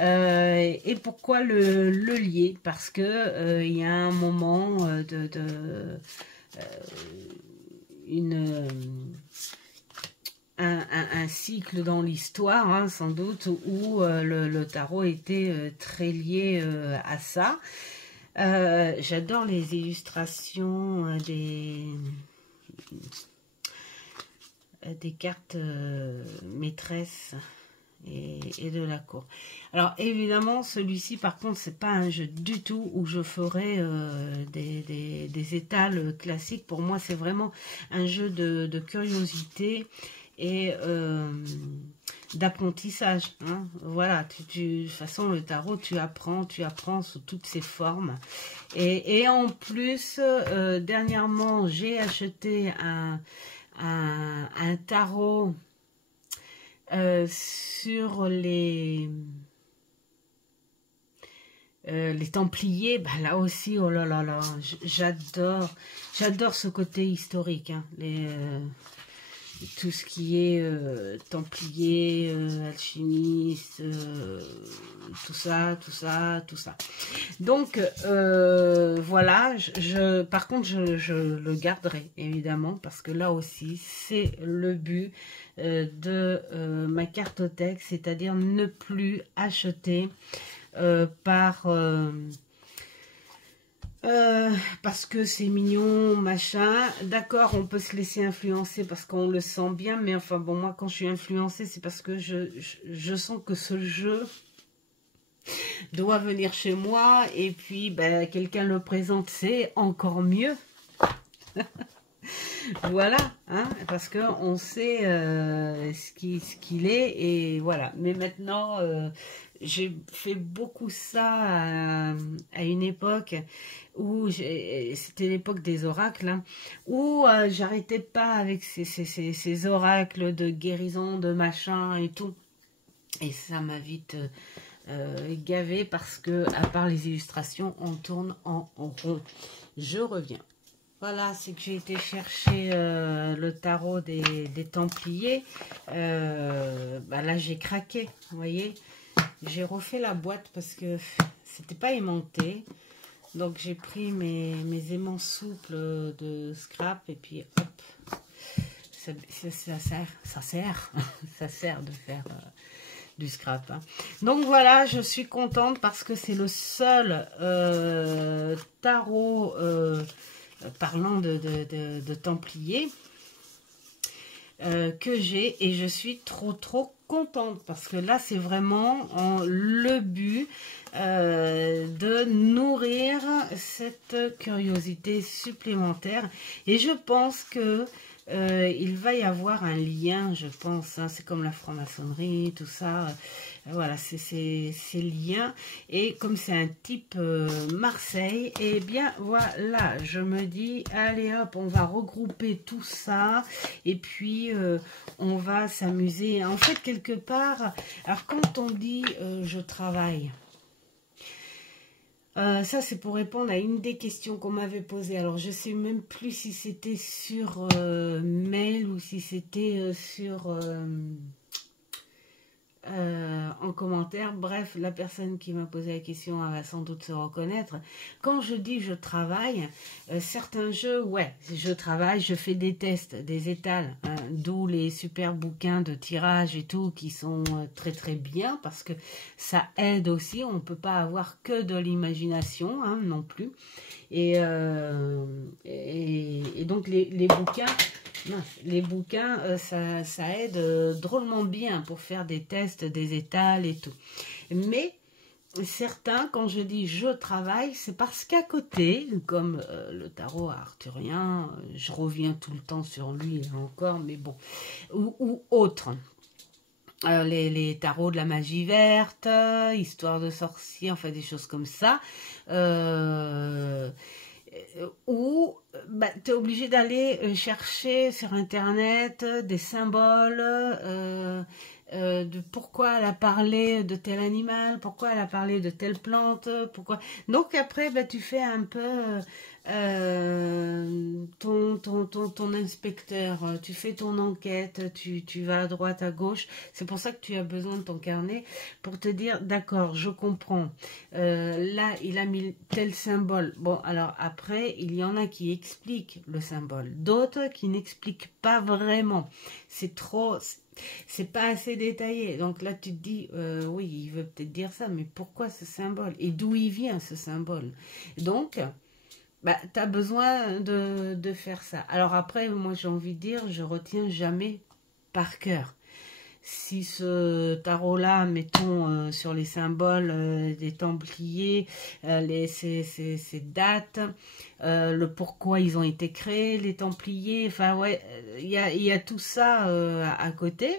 Et pourquoi le lier? Parce que il y a un moment un cycle dans l'histoire, hein, sans doute, où le tarot était très lié à ça. J'adore les illustrations des cartes maîtresses et de la cour. Alors évidemment, celui-ci par contre, c'est pas un jeu du tout où je ferai des étals classiques. Pour moi, c'est vraiment un jeu de curiosité et d'apprentissage, hein. Voilà, de toute façon, le tarot, tu apprends sous toutes ses formes. Et en plus, dernièrement, j'ai acheté un tarot sur les Templiers. Bah là aussi, oh là là là, j'adore ce côté historique, hein, tout ce qui est Templiers, alchimistes, tout ça. Donc voilà, par contre je le garderai évidemment, parce que là aussi c'est le but de ma cartothèque, c'est-à-dire ne plus acheter parce que c'est mignon, machin. D'accord, on peut se laisser influencer parce qu'on le sent bien, mais enfin bon, moi quand je suis influencée, c'est parce que je sens que ce jeu doit venir chez moi, et puis ben, quelqu'un le présente, c'est encore mieux. Voilà, hein, parce que on sait ce qu'il est, et voilà. Mais maintenant, j'ai fait beaucoup ça à une époque où c'était l'époque des oracles, hein, où j'arrêtais pas avec ces oracles de guérison, de machin et tout. Et ça m'a vite gavé, parce que à part les illustrations, on tourne en rond. Je reviens. Voilà, c'est que j'ai été chercher le tarot des Templiers. Bah là, j'ai craqué, vous voyez. J'ai refait la boîte parce que c'était pas aimanté. Donc, j'ai pris mes aimants souples de scrap, et puis hop, ça sert de faire du scrap, hein. Donc voilà, je suis contente parce que c'est le seul tarot parlant de Templiers que j'ai, et je suis trop contente, parce que là c'est vraiment le but de nourrir cette curiosité supplémentaire. Et je pense que il va y avoir un lien, je pense, hein, c'est comme la franc-maçonnerie, tout ça, voilà, c'est ces liens, et comme c'est un type Marseille, et bien voilà, je me dis, allez hop, on va regrouper tout ça, et puis on va s'amuser, en fait, quelque part, alors quand on dit je travaille, ça, c'est pour répondre à une des questions qu'on m'avait posées. Alors, je sais même plus si c'était sur mail ou si c'était sur en commentaire. Bref, la personne qui m'a posé la question va sans doute se reconnaître. Quand je dis je travaille, certains jeux, ouais, je travaille, je fais des tests, des étals, hein, d'où les super bouquins de tirage et tout qui sont très très bien parce que ça aide aussi. On ne peut pas avoir que de l'imagination, hein, non plus. Et donc les bouquins... Mince, les bouquins, ça aide drôlement bien pour faire des tests, des étals et tout. Mais certains, quand je dis je travaille, c'est parce qu'à côté, comme le tarot arthurien, je reviens tout le temps sur lui là encore, mais bon, ou autres. Les tarots de la magie verte, histoire de sorcier, enfin des choses comme ça. Où bah, tu es obligé d'aller chercher sur internet des symboles de pourquoi elle a parlé de tel animal, pourquoi elle a parlé de telle plante, pourquoi. Donc après bah, tu fais un peu ton inspecteur, tu fais ton enquête, tu vas à droite, à gauche. C'est pour ça que tu as besoin de ton carnet pour te dire, d'accord, je comprends. Là, il a mis tel symbole. Bon, alors après, il y en a qui expliquent le symbole, d'autres qui n'expliquent pas vraiment. C'est trop... C'est pas assez détaillé. Donc là, tu te dis, oui, il veut peut-être dire ça, mais pourquoi ce symbole? Et d'où il vient ce symbole? Donc... bah, tu as besoin de faire ça. Alors après, moi j'ai envie de dire, je retiens jamais par cœur. Si ce tarot-là, mettons sur les symboles des Templiers, ces dates, le pourquoi ils ont été créés, les Templiers, enfin ouais, il y a tout ça à côté,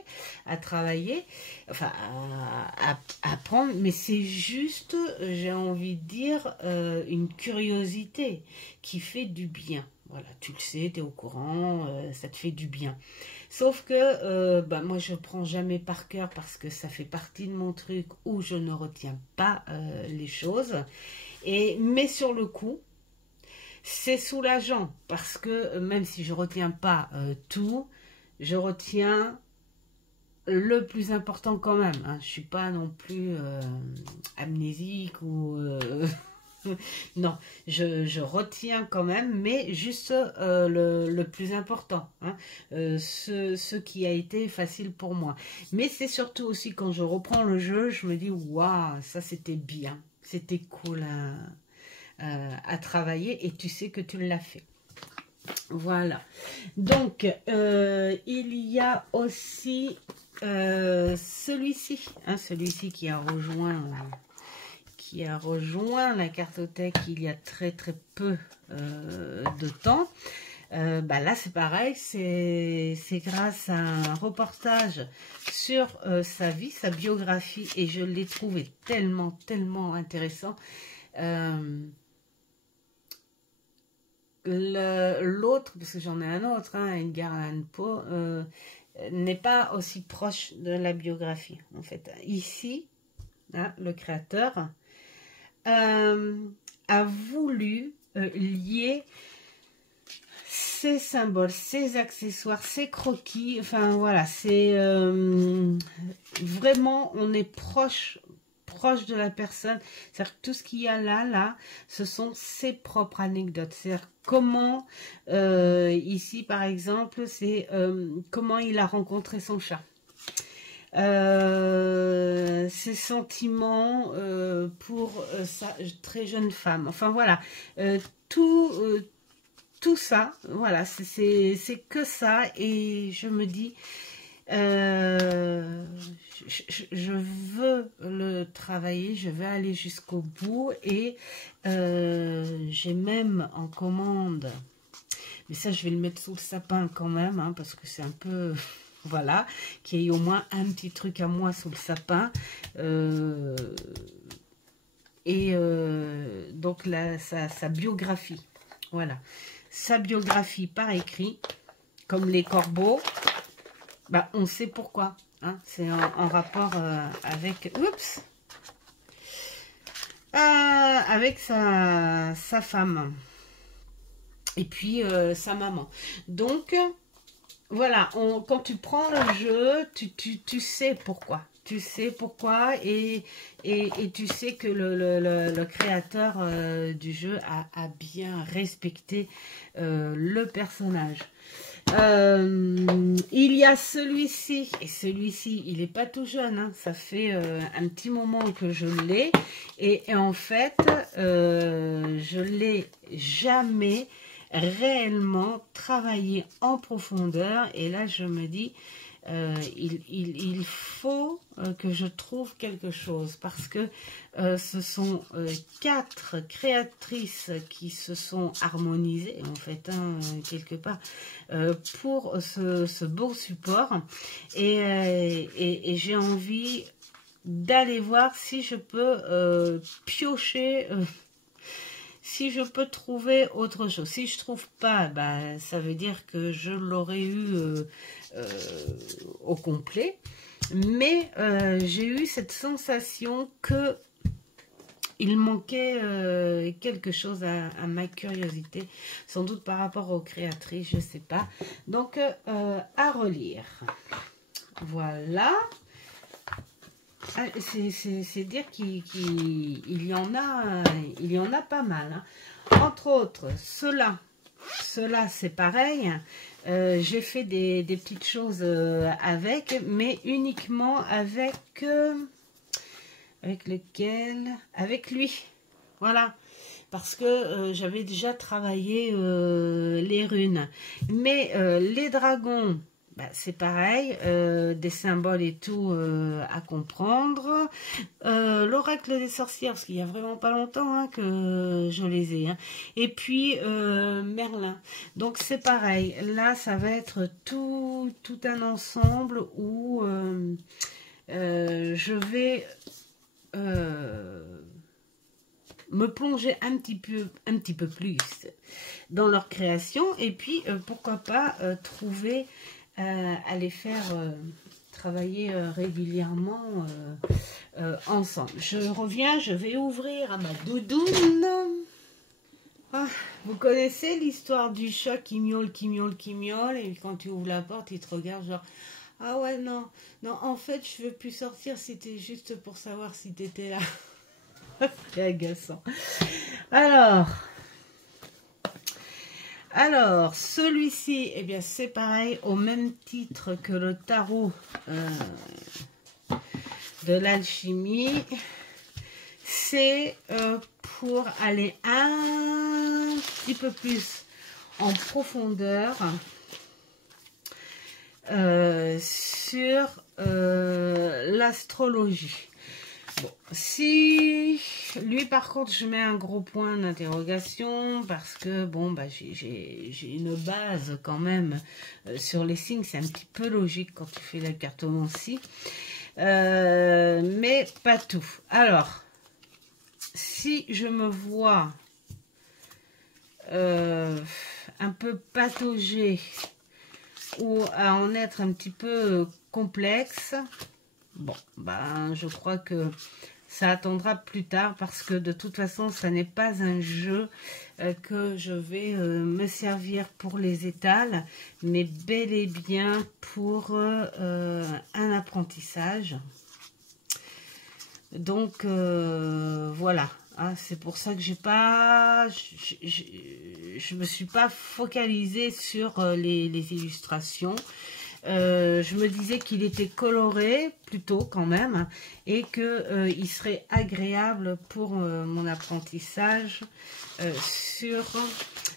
à travailler, enfin à apprendre, mais c'est juste, j'ai envie de dire, une curiosité qui fait du bien. Voilà, tu le sais, tu es au courant, ça te fait du bien. Sauf que bah, moi, je ne prends jamais par cœur parce que ça fait partie de mon truc où je ne retiens pas les choses. Mais sur le coup, c'est soulageant parce que même si je ne retiens pas tout, je retiens le plus important quand même. Hein. Je ne suis pas non plus amnésique ou... non, je retiens quand même, mais juste le plus important, hein, ce qui a été facile pour moi. Mais c'est surtout aussi quand je reprends le jeu, je me dis, waouh, ça c'était bien, c'était cool à travailler et tu sais que tu l'as fait. Voilà. Donc, il y a aussi celui-ci, hein, celui-ci qui a rejoint la cartothèque il y a très très peu de temps. Bah là c'est pareil, c'est grâce à un reportage sur sa vie, sa biographie, et je l'ai trouvé tellement intéressant. L'autre, parce que j'en ai un autre, hein, Edgar Allan Poe, n'est pas aussi proche de la biographie en fait. Ici, hein, le créateur a voulu lier ces symboles, ces accessoires, ces croquis, enfin voilà, c'est vraiment, on est proche de la personne, c'est-à-dire que tout ce qu'il y a là, ce sont ses propres anecdotes, c'est-à-dire comment, ici par exemple, c'est comment il a rencontré son chat. Ses sentiments pour sa très jeune femme. Enfin voilà, tout ça, voilà, c'est que ça. Et je me dis, je veux le travailler, je vais aller jusqu'au bout. Et j'ai même en commande Mais ça, je vais le mettre sous le sapin quand même, hein, parce que c'est un peu... Voilà, qu'il y ait au moins un petit truc à moi sous le sapin. Donc, là, sa biographie. Voilà. Sa biographie par écrit, comme les corbeaux. Bah, on sait pourquoi. Hein, c'est en rapport avec... Oups, avec sa femme. Et puis, sa maman. Donc... Voilà, quand tu prends le jeu, tu sais pourquoi. Tu sais pourquoi et tu sais que le créateur du jeu a bien respecté le personnage. Il y a celui-ci, et celui-ci, il n'est pas tout jeune, hein, ça fait un petit moment que je l'ai. Et en fait, je l'ai jamais réellement travailler en profondeur, et là je me dis il faut que je trouve quelque chose, parce que ce sont 4 créatrices qui se sont harmonisées en fait, hein, quelque part pour ce beau support, et j'ai envie d'aller voir si je peux piocher, si je peux trouver autre chose. Si je trouve pas, ben, ça veut dire que je l'aurais eu au complet. Mais j'ai eu cette sensation que il manquait quelque chose à ma curiosité. Sans doute par rapport aux créatrices, je sais pas. Donc, à relire. Voilà. C'est dire qu'il y en a pas mal, hein. Entre autres, cela c'est pareil. J'ai fait des petites choses avec, mais uniquement avec lequel, avec lui. Voilà. Parce que j'avais déjà travaillé les runes. Mais les dragons, bah, c'est pareil, des symboles et tout à comprendre. L'oracle des sorcières, parce qu'il y a vraiment pas longtemps, hein, que je les ai. Hein. Et puis Merlin. Donc c'est pareil. Là, ça va être tout un ensemble où je vais me plonger un petit peu plus dans leur création. Et puis pourquoi pas trouver à les faire travailler régulièrement ensemble. Je reviens, je vais ouvrir à ma doudoune. Ah, vous connaissez l'histoire du chat qui miaule, et quand tu ouvres la porte, il te regarde genre, ah ouais, non, en fait, je veux plus sortir, c'était juste pour savoir si tu étais là. C'est agaçant. Alors, celui-ci, eh bien, c'est pareil, au même titre que le tarot de l'alchimie. C'est pour aller un petit peu plus en profondeur sur l'astrologie. Bon, si lui par contre je mets un gros point d'interrogation, parce que bon bah j'ai une base quand même sur les signes, c'est un petit peu logique quand tu fais la cartomancie, mais pas tout. Alors si je me vois un peu patauger ou à en être un petit peu complexe, bon, ben, je crois que ça attendra plus tard, parce que de toute façon, ça n'est pas un jeu que je vais me servir pour les étals, mais bel et bien pour un apprentissage. Donc, voilà. Hein, c'est pour ça que je me suis pas focalisée sur les illustrations. Je me disais qu'il était coloré plutôt quand même, et que il serait agréable pour mon apprentissage sur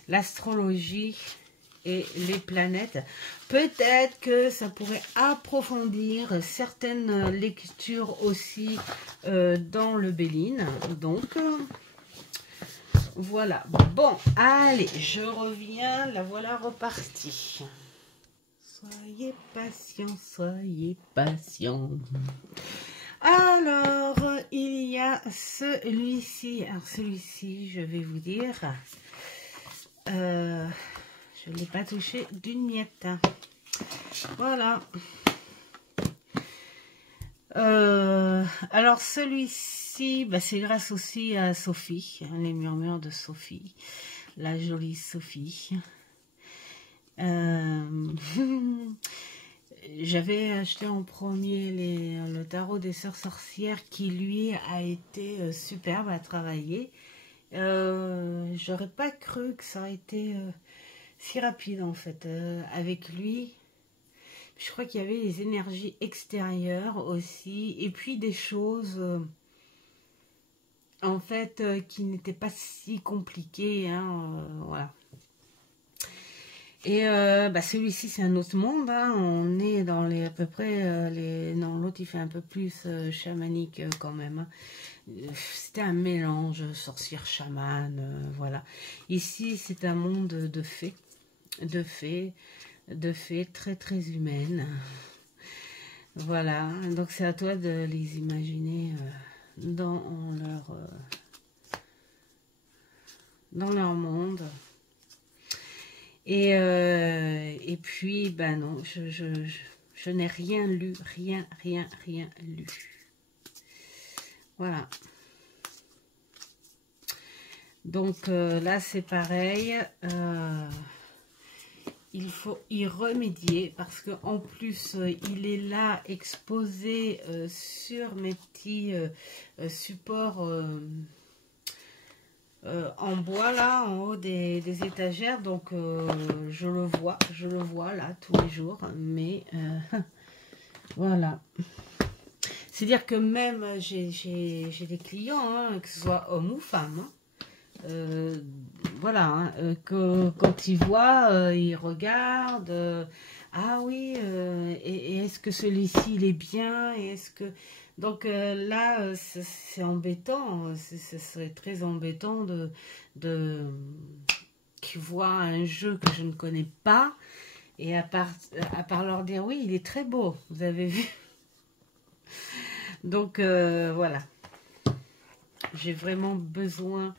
l'astrologie et les planètes. Peut-être que ça pourrait approfondir certaines lectures aussi dans le Béline. Donc Voilà. Bon, allez, je reviens. La voilà repartie. Soyez patient, soyez patient. Alors, il y a celui-ci. Alors, celui-ci, je vais vous dire, je ne l'ai pas touché d'une miette. Voilà. Alors, celui-ci, bah, c'est grâce aussi à Sophie, hein, les murmures de Sophie, la jolie Sophie. J'avais acheté en premier le tarot des sœurs sorcières qui lui a été superbe à travailler. J'aurais pas cru que ça aurait été si rapide en fait avec lui. Je crois qu'il y avait des énergies extérieures aussi et puis des choses en fait qui n'étaient pas si compliquées, hein, voilà. Et bah, celui-ci c'est un autre monde, hein. On est dans les à peu près non, l'autre il fait un peu plus chamanique quand même, hein. C'était un mélange sorcière chamane, voilà. Ici c'est un monde de fées, de fées très très humaines, voilà. Donc c'est à toi de les imaginer dans leur monde. Et puis, ben non, je n'ai rien lu, rien lu. Voilà. Donc là, c'est pareil. Il faut y remédier parce que en plus, il est là exposé sur mes petits supports en bois là en haut des étagères, donc je le vois là tous les jours, mais voilà, c'est dire que même j'ai des clients, hein, que ce soit homme ou femme, hein, voilà, hein, que quand ils voient, ils regardent, ah oui, et est-ce que celui-ci il est bien, et est-ce que donc là, c'est embêtant, ce serait très embêtant qu'ils voient un jeu que je ne connais pas, et à part leur dire oui, il est très beau, vous avez vu. Donc voilà, j'ai vraiment besoin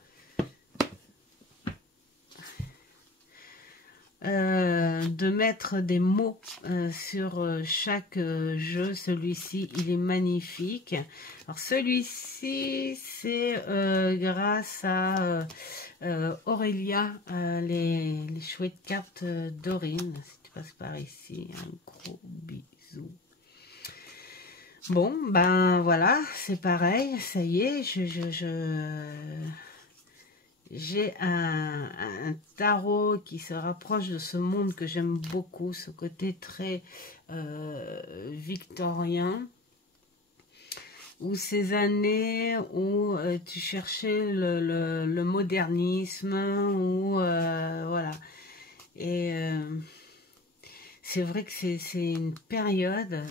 de mettre des mots sur chaque jeu. Celui-ci, il est magnifique. Alors celui-ci, c'est grâce à Aurélia, les chouettes cartes d'Aurine. Si tu passes par ici, un gros bisou. Bon, ben voilà, c'est pareil, ça y est, j'ai un tarot qui se rapproche de ce monde que j'aime beaucoup, ce côté très victorien, où ces années où tu cherchais le modernisme, où voilà. Et c'est vrai que c'est une période,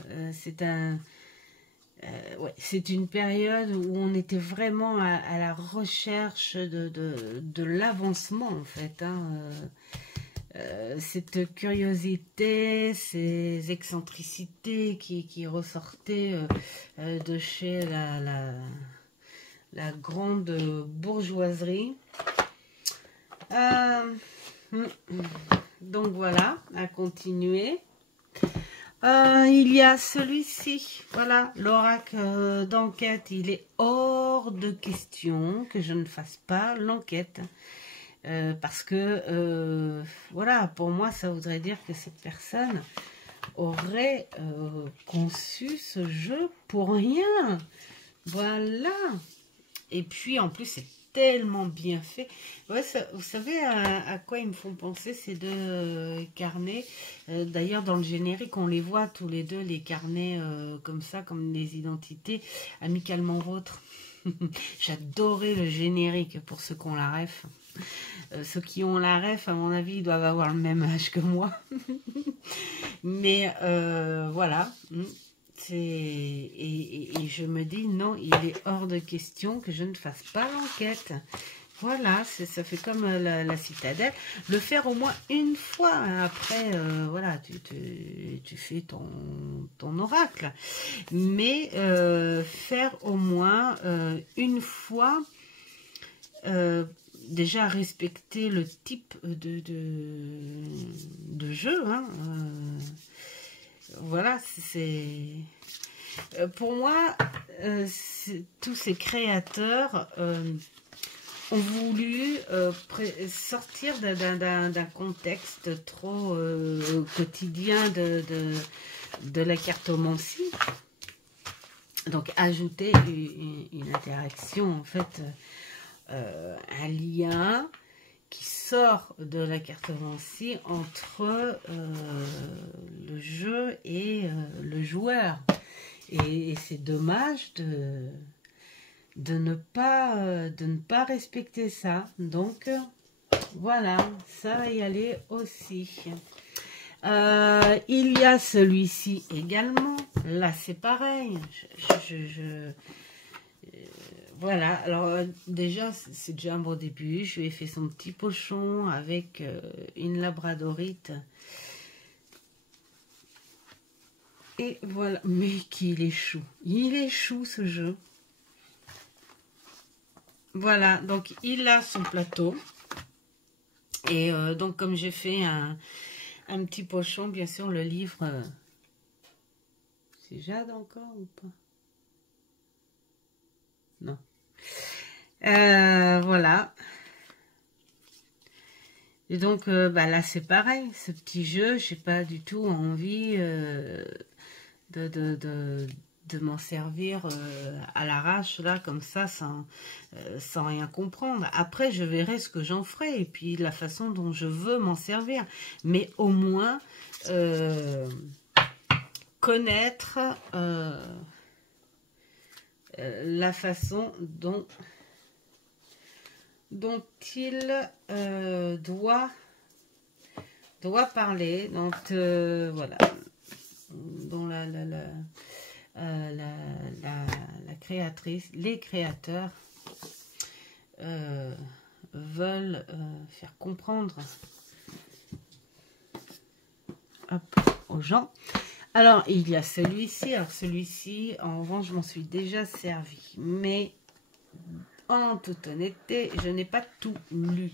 ouais, c'est une période où on était vraiment à la recherche de l'avancement en fait, hein. Cette curiosité, ces excentricités qui ressortaient de chez la grande bourgeoisie. Donc voilà, à continuer. Il y a celui-ci, voilà, l'oracle d'enquête. Il est hors de question que je ne fasse pas l'enquête. Parce que, voilà, pour moi, ça voudrait dire que cette personne aurait conçu ce jeu pour rien. Voilà. Et puis, en plus, c'est tellement bien fait. Ouais, vous savez à quoi ils me font penser ces deux carnets. D'ailleurs, dans le générique, on les voit tous les deux, les carnets comme ça, comme des identités amicalement vôtres. J'adorais le générique pour ceux qui ont la ref. Ceux qui ont la ref, à mon avis, ils doivent avoir le même âge que moi. Mais voilà. Et je me dis, non, il est hors de question que je ne fasse pas l'enquête. Voilà, ça fait comme la citadelle. Le faire au moins une fois. Hein. Après, voilà, tu fais ton oracle. Mais faire au moins une fois, déjà respecter le type de jeu. Hein, voilà, c'est... pour moi, tous ces créateurs... ont voulu sortir d'un contexte trop quotidien de la cartomancie. Donc ajouter une interaction, en fait, un lien qui sort de la cartomancie entre le jeu et le joueur. Et c'est dommage de ne pas respecter ça. Donc voilà, ça va y aller aussi. Il y a celui-ci également. Là c'est pareil. Voilà, alors déjà c'est déjà un bon début. Je lui ai fait son petit pochon avec une labradorite. Et voilà, mais qu'il est chou. Il est chou ce jeu. Voilà, donc il a son plateau. Et donc comme j'ai fait un petit pochon, bien sûr le livre, c'est Jade encore ou pas? Non. Voilà. Et donc là c'est pareil, ce petit jeu, j'ai pas du tout envie de m'en servir à l'arrache, là, comme ça, sans rien comprendre. Après, je verrai ce que j'en ferai, et puis la façon dont je veux m'en servir. Mais au moins, connaître la façon dont il doit parler. Donc, voilà. Dont la créatrice, les créateurs veulent faire comprendre aux gens. Alors, il y a celui-ci. Alors, celui-ci, en revanche, je m'en suis déjà servi. Mais, en toute honnêteté, je n'ai pas tout lu.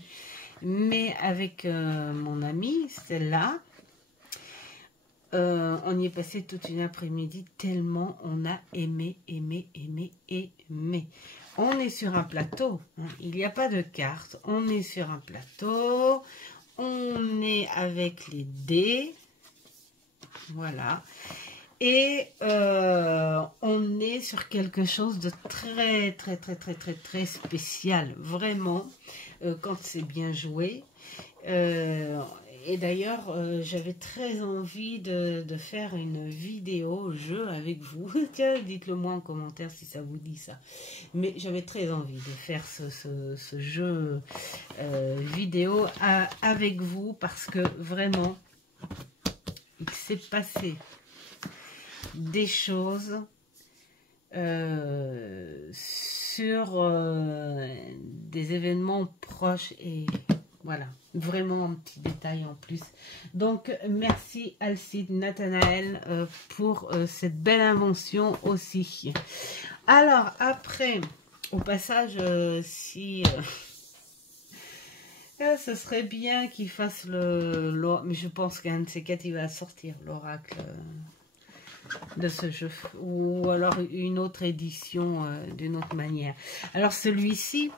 Mais avec mon amie, celle-là, on y est passé toute une après-midi tellement on a aimé. On est sur un plateau, hein, il n'y a pas de carte, on est sur un plateau, on est avec les dés, voilà, et on est sur quelque chose de très spécial, vraiment, quand c'est bien joué. Et d'ailleurs, j'avais très envie de faire une vidéo jeu avec vous. Tiens, dites-le moi en commentaire si ça vous dit ça. Mais j'avais très envie de faire ce jeu vidéo avec vous parce que vraiment, il s'est passé des choses sur des événements proches et... Voilà, vraiment un petit détail en plus. Donc, merci Alcide Nathanaël pour cette belle invention aussi. Alors, après, au passage, si... ce serait bien qu'il fasse mais je pense qu'un de ces quatre, il va sortir l'oracle de ce jeu. Ou alors une autre édition d'une autre manière. Alors, celui-ci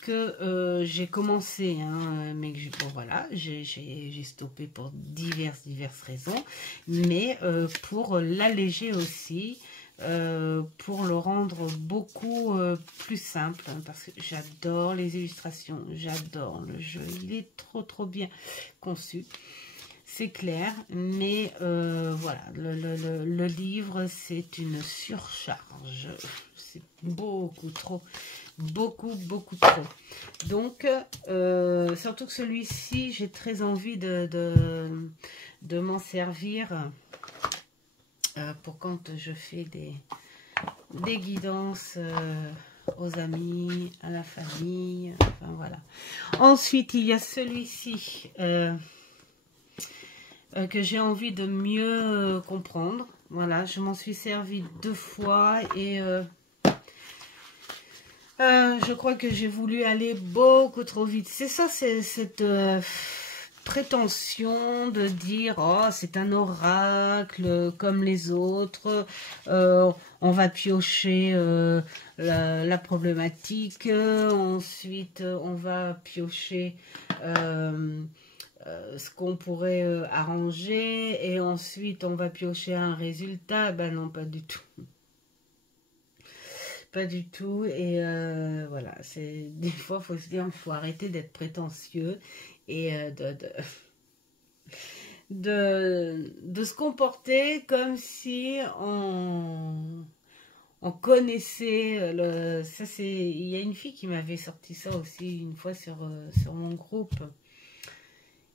que j'ai commencé, hein, mais que bon, voilà, j'ai stoppé pour diverses raisons, mais pour l'alléger aussi, pour le rendre beaucoup plus simple, hein, parce que j'adore les illustrations, j'adore le jeu, il est trop bien conçu. C'est clair, mais voilà, le livre, c'est une surcharge. C'est beaucoup trop. Beaucoup trop. Donc, surtout que celui-ci, j'ai très envie de m'en servir pour quand je fais des guidances aux amis, à la famille, enfin voilà. Ensuite, il y a celui-ci que j'ai envie de mieux comprendre. Voilà, je m'en suis servi 2 fois et je crois que j'ai voulu aller beaucoup trop vite. C'est ça, c'est cette prétention de dire « Oh, c'est un oracle comme les autres, on va piocher la problématique, ensuite on va piocher ce qu'on pourrait arranger, et ensuite on va piocher un résultat. » Ben non, pas du tout. Pas du tout. Et voilà, c'est des fois, il faut se dire, il faut arrêter d'être prétentieux et de se comporter comme si on connaissait le... Ça, c'est... Il y a une fille qui m'avait sorti ça aussi une fois sur mon groupe.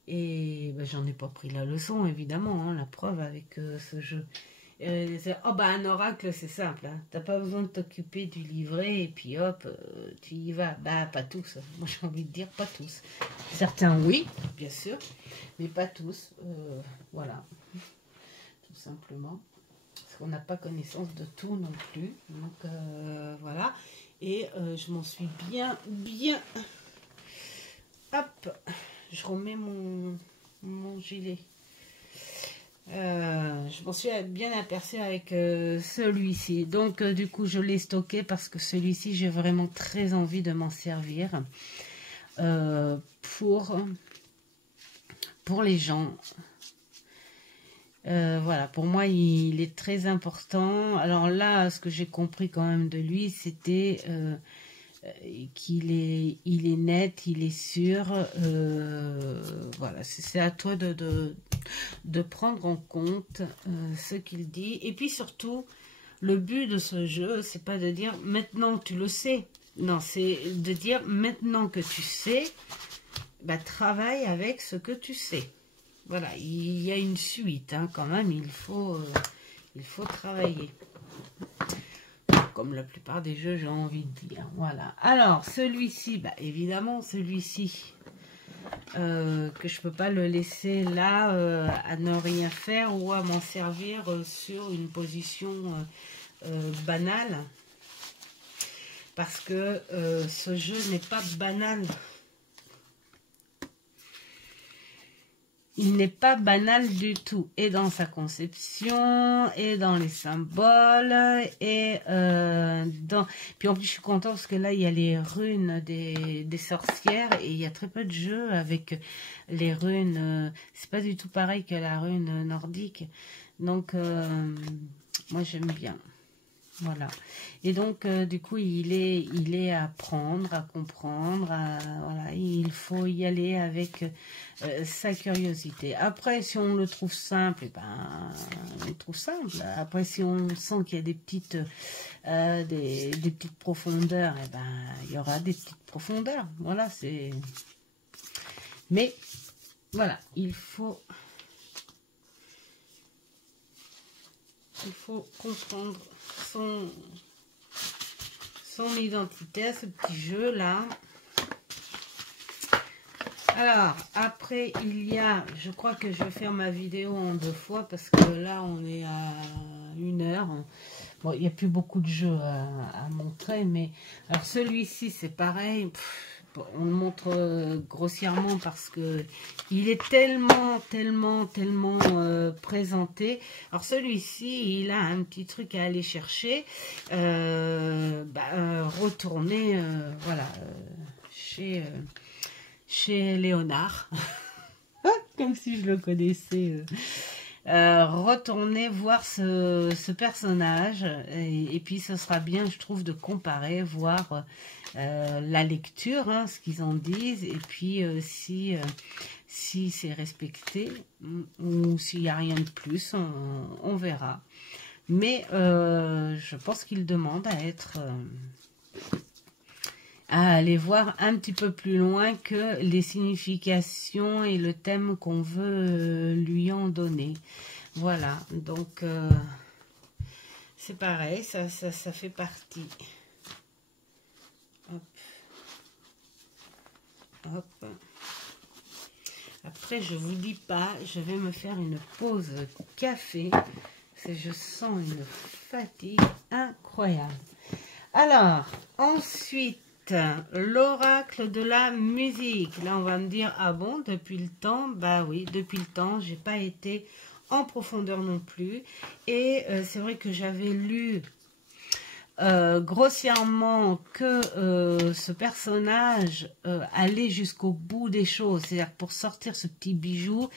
Et ben, j'en ai pas pris la leçon, évidemment, hein, la preuve avec ce jeu. Oh bah un oracle c'est simple, hein. T'as pas besoin de t'occuper du livret et puis hop, tu y vas. Bah pas tous, moi j'ai envie de dire pas tous. Certains oui, bien sûr, mais pas tous, voilà, tout simplement. Parce qu'on n'a pas connaissance de tout non plus, donc voilà. Et je m'en suis bien, hop, je remets mon gilet. Je m'en suis bien aperçue avec celui-ci. Donc, du coup, je l'ai stocké parce que celui-ci, j'ai vraiment très envie de m'en servir pour les gens. Voilà, pour moi, il est très important. Alors là, ce que j'ai compris quand même de lui, c'était qu'il est, il est net, il est sûr. Voilà, c'est à toi de prendre en compte ce qu'il dit. Et puis surtout, le but de ce jeu, c'est pas de dire maintenant tu le sais. Non, c'est de dire maintenant que tu sais, bah, travaille avec ce que tu sais. Voilà, il y a une suite, hein, quand même, il faut travailler. Comme la plupart des jeux, j'ai envie de dire. Voilà. Alors, celui-ci, bah, évidemment, celui-ci, que je peux pas le laisser là à ne rien faire ou à m'en servir sur une position banale. Parce que ce jeu n'est pas banal. Il n'est pas banal du tout, et dans sa conception, et dans les symboles, et dans... Puis en plus, je suis contente parce que là, il y a les runes des sorcières, et il y a très peu de jeux avec les runes. C'est pas du tout pareil que la rune nordique. Donc, moi, j'aime bien. Voilà. Et donc, du coup, il est à apprendre, à comprendre. Voilà, il faut y aller avec sa curiosité. Après, si on le trouve simple, eh ben, on le trouve simple. Après, si on sent qu'il y a des petites profondeurs, eh ben, il y aura des petites profondeurs. Voilà, c'est... Mais, voilà, il faut comprendre son identité à ce petit jeu là. Alors après il y a, je crois que je vais faire ma vidéo en 2 fois parce que là on est à 1 heure. Bon, il n'y a plus beaucoup de jeux à montrer, mais alors celui-ci c'est pareil. On le montre grossièrement parce que il est tellement présenté. Alors celui-ci, il a un petit truc à aller chercher. Retourner, voilà, chez Léonard, comme si je le connaissais. Retourner voir ce personnage et puis ce sera bien, je trouve, de comparer, voir la lecture, hein, ce qu'ils en disent, et puis si c'est respecté ou s'il n'y a rien de plus, on verra. Mais je pense qu'il demande à aller voir un petit peu plus loin que les significations et le thème qu'on veut lui en donner. Voilà, donc c'est pareil, ça fait partie Hop. Après, je vous dis pas, je vais me faire une pause café. Parce que je sens une fatigue incroyable. Alors, ensuite, l'oracle de la musique. Là, on va me dire, ah bon, depuis le temps? Bah oui, depuis le temps, j'ai pas été en profondeur non plus. Et c'est vrai que j'avais lu grossièrement que ce personnage allait jusqu'au bout des choses. C'est-à-dire pour sortir ce petit bijou,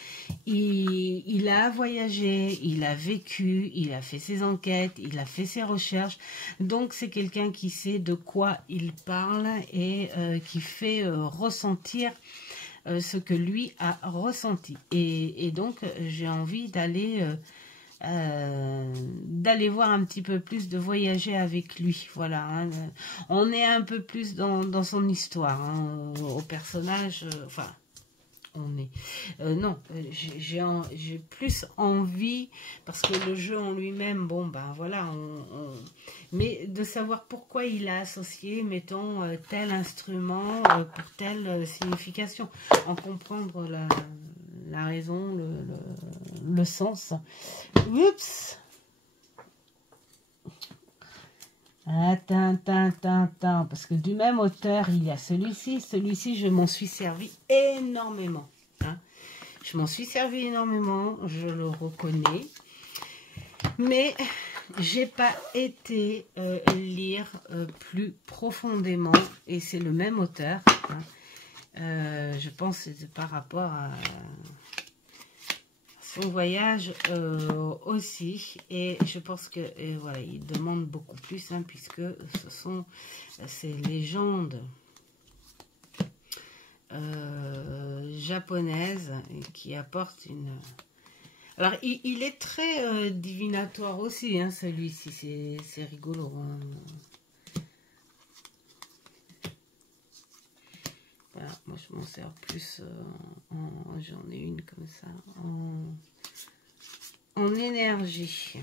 il a voyagé, il a vécu, il a fait ses enquêtes, il a fait ses recherches. Donc c'est quelqu'un qui sait de quoi il parle et qui fait ressentir ce que lui a ressenti. Et donc j'ai envie d'aller voir un petit peu plus, de voyager avec lui. Voilà, hein. On est un peu plus dans son histoire, hein, au personnage, enfin, on est... non, j'ai plus envie, parce que le jeu en lui-même, bon, ben voilà, mais de savoir pourquoi il a associé, mettons, tel instrument pour telle signification, en comprendre la raison, le sens. Oups. Attends, parce que du même auteur, il y a celui-ci. Celui-ci, je m'en suis servi énormément. Hein. Je m'en suis servi énormément, je le reconnais. Mais j'ai pas été lire plus profondément. Et c'est le même auteur. Hein. Je pense que c'est par rapport à... son voyage aussi, et je pense que voilà, il demande beaucoup plus, hein, puisque ce sont ces légendes japonaises qui apportent une... Alors il est très divinatoire aussi, hein, celui-ci, c'est rigolo, hein. Voilà, moi je m'en sers plus j'en ai une comme ça en énergie.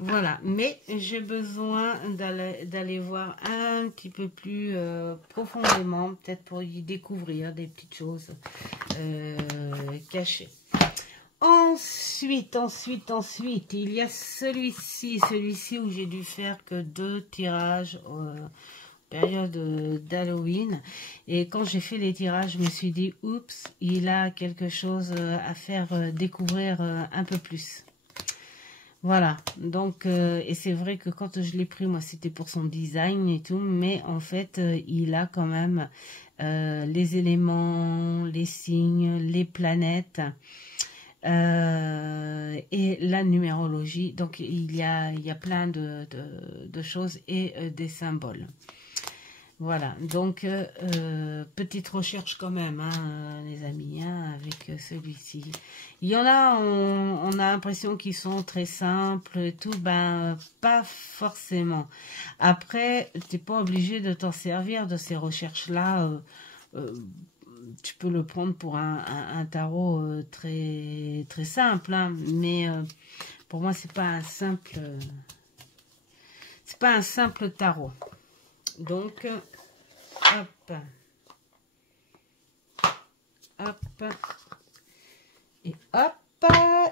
Voilà, mais j'ai besoin d'aller voir un petit peu plus profondément, peut-être pour y découvrir des petites choses cachées. Ensuite, il y a celui-ci où j'ai dû faire que 2 tirages période d'Halloween, et quand j'ai fait les tirages, je me suis dit oups, il a quelque chose à faire découvrir un peu plus. Voilà, donc et c'est vrai que quand je l'ai pris, moi c'était pour son design et tout, mais en fait il a quand même les éléments, les signes, les planètes et la numérologie. Donc il y a plein de choses et des symboles. Voilà, donc petite recherche quand même, hein, les amis, hein, avec celui-ci. Il y en a, on a l'impression qu'ils sont très simples et tout, ben pas forcément. Après, tu n'es pas obligé de t'en servir de ces recherches-là. Tu peux le prendre pour un tarot très, très simple, hein, mais pour moi, c'est pas un simple tarot. Donc, hop, et hop,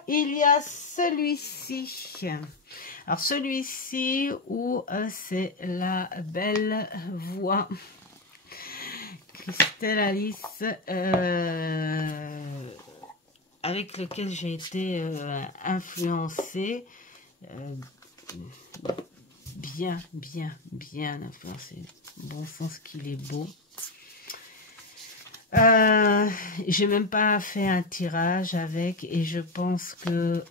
il y a celui-ci. Alors, celui-ci où c'est la belle voix Christelle Alice, avec lequel j'ai été influencée. Bien influencé. Bon sens qu'il est beau. J'ai même pas fait un tirage avec, et je pense que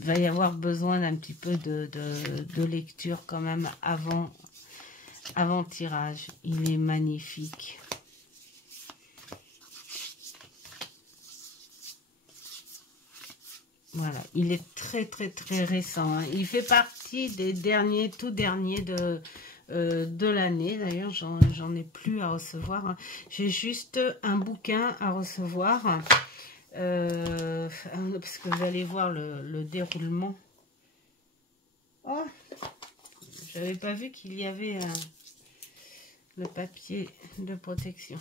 va y avoir besoin d'un petit peu de lecture quand même avant tirage. Il est magnifique. Voilà, il est très très récent, hein. Il fait partie des tout derniers de l'année. D'ailleurs, j'en ai plus à recevoir, hein. J'ai juste un bouquin à recevoir, parce que vous allez voir le déroulement. Oh, j'avais pas vu qu'il y avait le papier de protection.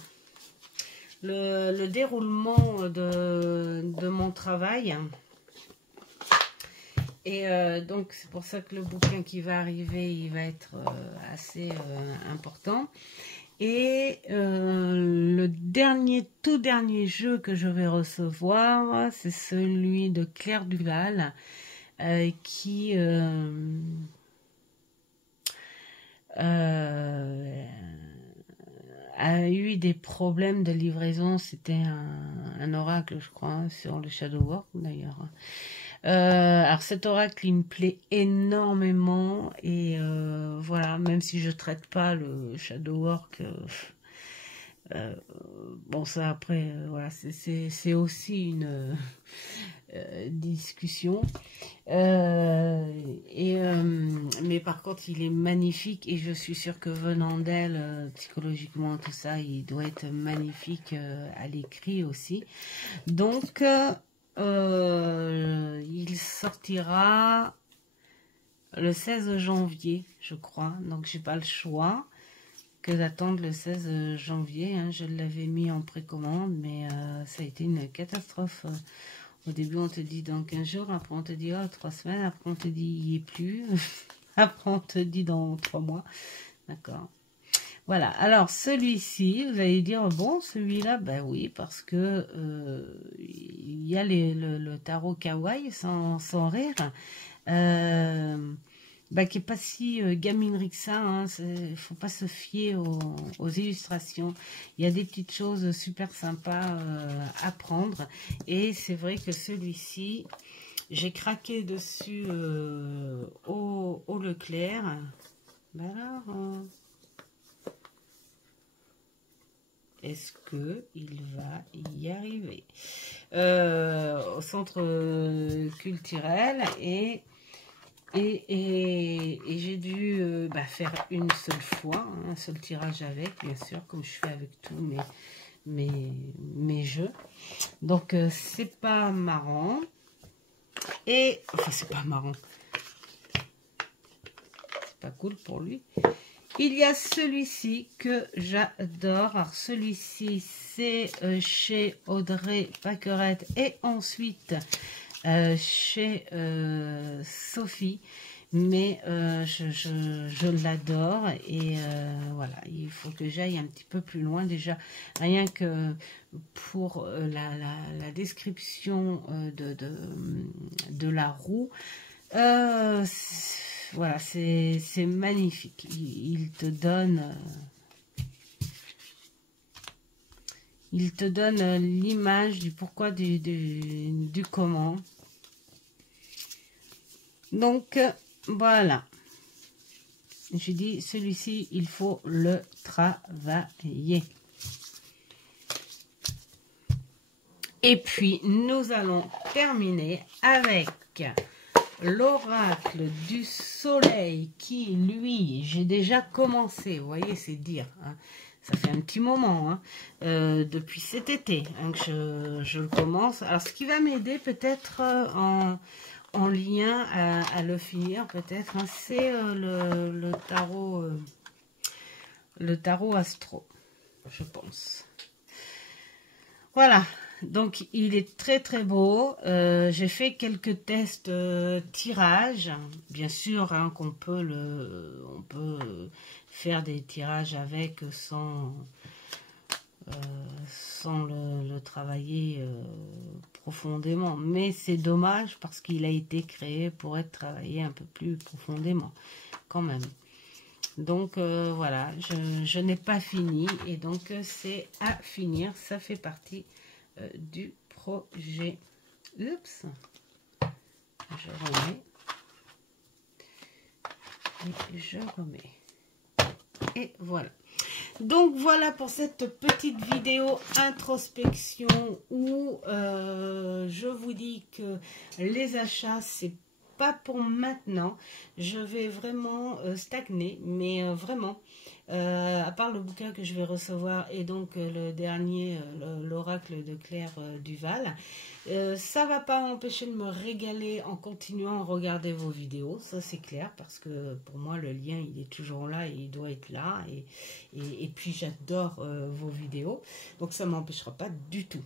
Le déroulement de mon travail. Et donc, c'est pour ça que le bouquin qui va arriver, il va être assez important. Et le tout dernier jeu que je vais recevoir, c'est celui de Claire Duval, qui a eu des problèmes de livraison. C'était un oracle, je crois, sur le Shadow Work d'ailleurs. Alors cet oracle, il me plaît énormément. Et voilà, même si je traite pas le Shadow Work, bon, ça après, voilà, c'est aussi une discussion. Mais par contre, il est magnifique et je suis sûre que venant d'elle, psychologiquement, tout ça, il doit être magnifique à l'écrit aussi. Donc, il sortira le 16 janvier, je crois. Donc, j'ai pas le choix que d'attendre le 16 janvier. Hein. Je l'avais mis en précommande, mais ça a été une catastrophe. Au début, on te dit dans 15 jours, après on te dit 3 semaines, après on te dit il n'y est plus, après on te dit dans 3 mois. D'accord. Voilà, alors celui-ci, vous allez dire, bon, celui-là, ben oui, parce que il y a le tarot kawaii, sans rire, qui n'est pas si gaminerie que ça, hein, faut pas se fier aux illustrations. Il y a des petites choses super sympas à prendre, et c'est vrai que celui-ci, j'ai craqué dessus au Leclerc. Ben alors... est-ce qu'il va y arriver au centre culturel et j'ai dû faire une seule fois, hein, un seul tirage avec, bien sûr, comme je fais avec tous mes jeux. Donc, c'est pas marrant. Et, enfin, c'est pas marrant. C'est pas cool pour lui. Il y a celui-ci que j'adore. Alors celui-ci, c'est chez Audrey Paquerette et ensuite chez Sophie. Mais je l'adore et voilà, il faut que j'aille un petit peu plus loin déjà. Rien que pour la description de la roue. Voilà, c'est magnifique. Il te donne l'image du pourquoi, du comment. Donc, voilà. J'ai dit, celui-ci, il faut le travailler. Et puis, nous allons terminer avec... l'oracle du soleil qui, lui, j'ai déjà commencé, vous voyez, c'est dire, hein, ça fait un petit moment, hein, depuis cet été hein, que je le commence. Alors, ce qui va m'aider peut-être en lien à le finir, peut-être, hein, c'est le tarot astro, je pense. Voilà. Donc, il est très très beau. J'ai fait quelques tests tirage. Bien sûr, hein, on peut faire des tirages avec sans le travailler profondément. Mais c'est dommage parce qu'il a été créé pour être travaillé un peu plus profondément quand même. Donc voilà, je n'ai pas fini et donc c'est à finir. Ça fait partie du projet. Oups, je remets et je remets et voilà. Donc voilà pour cette petite vidéo introspection où je vous dis que les achats, c'est pas pour maintenant. Je vais vraiment stagner, mais vraiment. À part le bouquin que je vais recevoir et donc le dernier, l'oracle de Claire Duval, ça va pas m'empêcher de me régaler en continuant à regarder vos vidéos, ça c'est clair, parce que pour moi le lien il est toujours là et il doit être là, et puis j'adore vos vidéos, donc ça m'empêchera pas du tout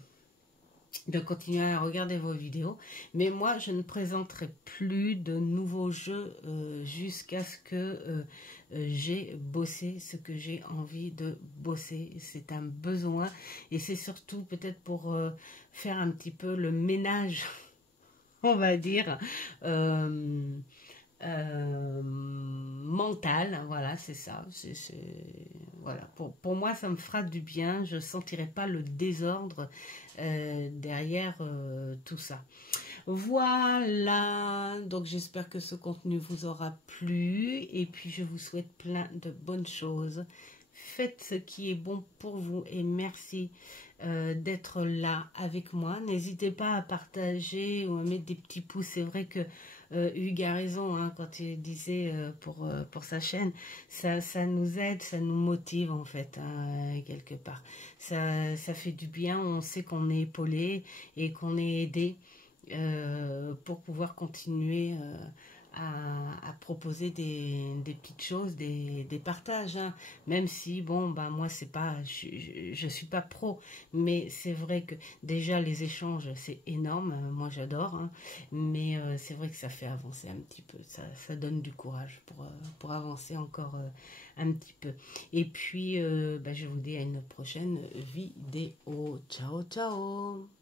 de continuer à regarder vos vidéos. Mais moi, je ne présenterai plus de nouveaux jeux jusqu'à ce que j'ai bossé ce que j'ai envie de bosser. C'est un besoin et c'est surtout peut-être pour faire un petit peu le ménage, on va dire, mental, voilà, c'est ça. Voilà. Pour moi, ça me fera du bien. Je ne sentirai pas le désordre derrière tout ça. Voilà, donc j'espère que ce contenu vous aura plu et puis je vous souhaite plein de bonnes choses. Faites ce qui est bon pour vous et merci d'être là avec moi. N'hésitez pas à partager ou à mettre des petits pouces. C'est vrai que Hugues a raison hein, quand il disait pour sa chaîne, ça nous aide, ça nous motive en fait, hein, quelque part. Ça fait du bien, on sait qu'on est épaulé et qu'on est aidé pour pouvoir continuer à proposer des petites choses, des partages, hein. Même si, bon, bah, moi, c'est pas, je suis pas pro, mais c'est vrai que déjà, les échanges, c'est énorme, moi, j'adore, hein. Mais c'est vrai que ça fait avancer un petit peu, ça donne du courage pour avancer encore un petit peu. Et puis, bah, je vous dis à une prochaine vidéo. Ciao, ciao!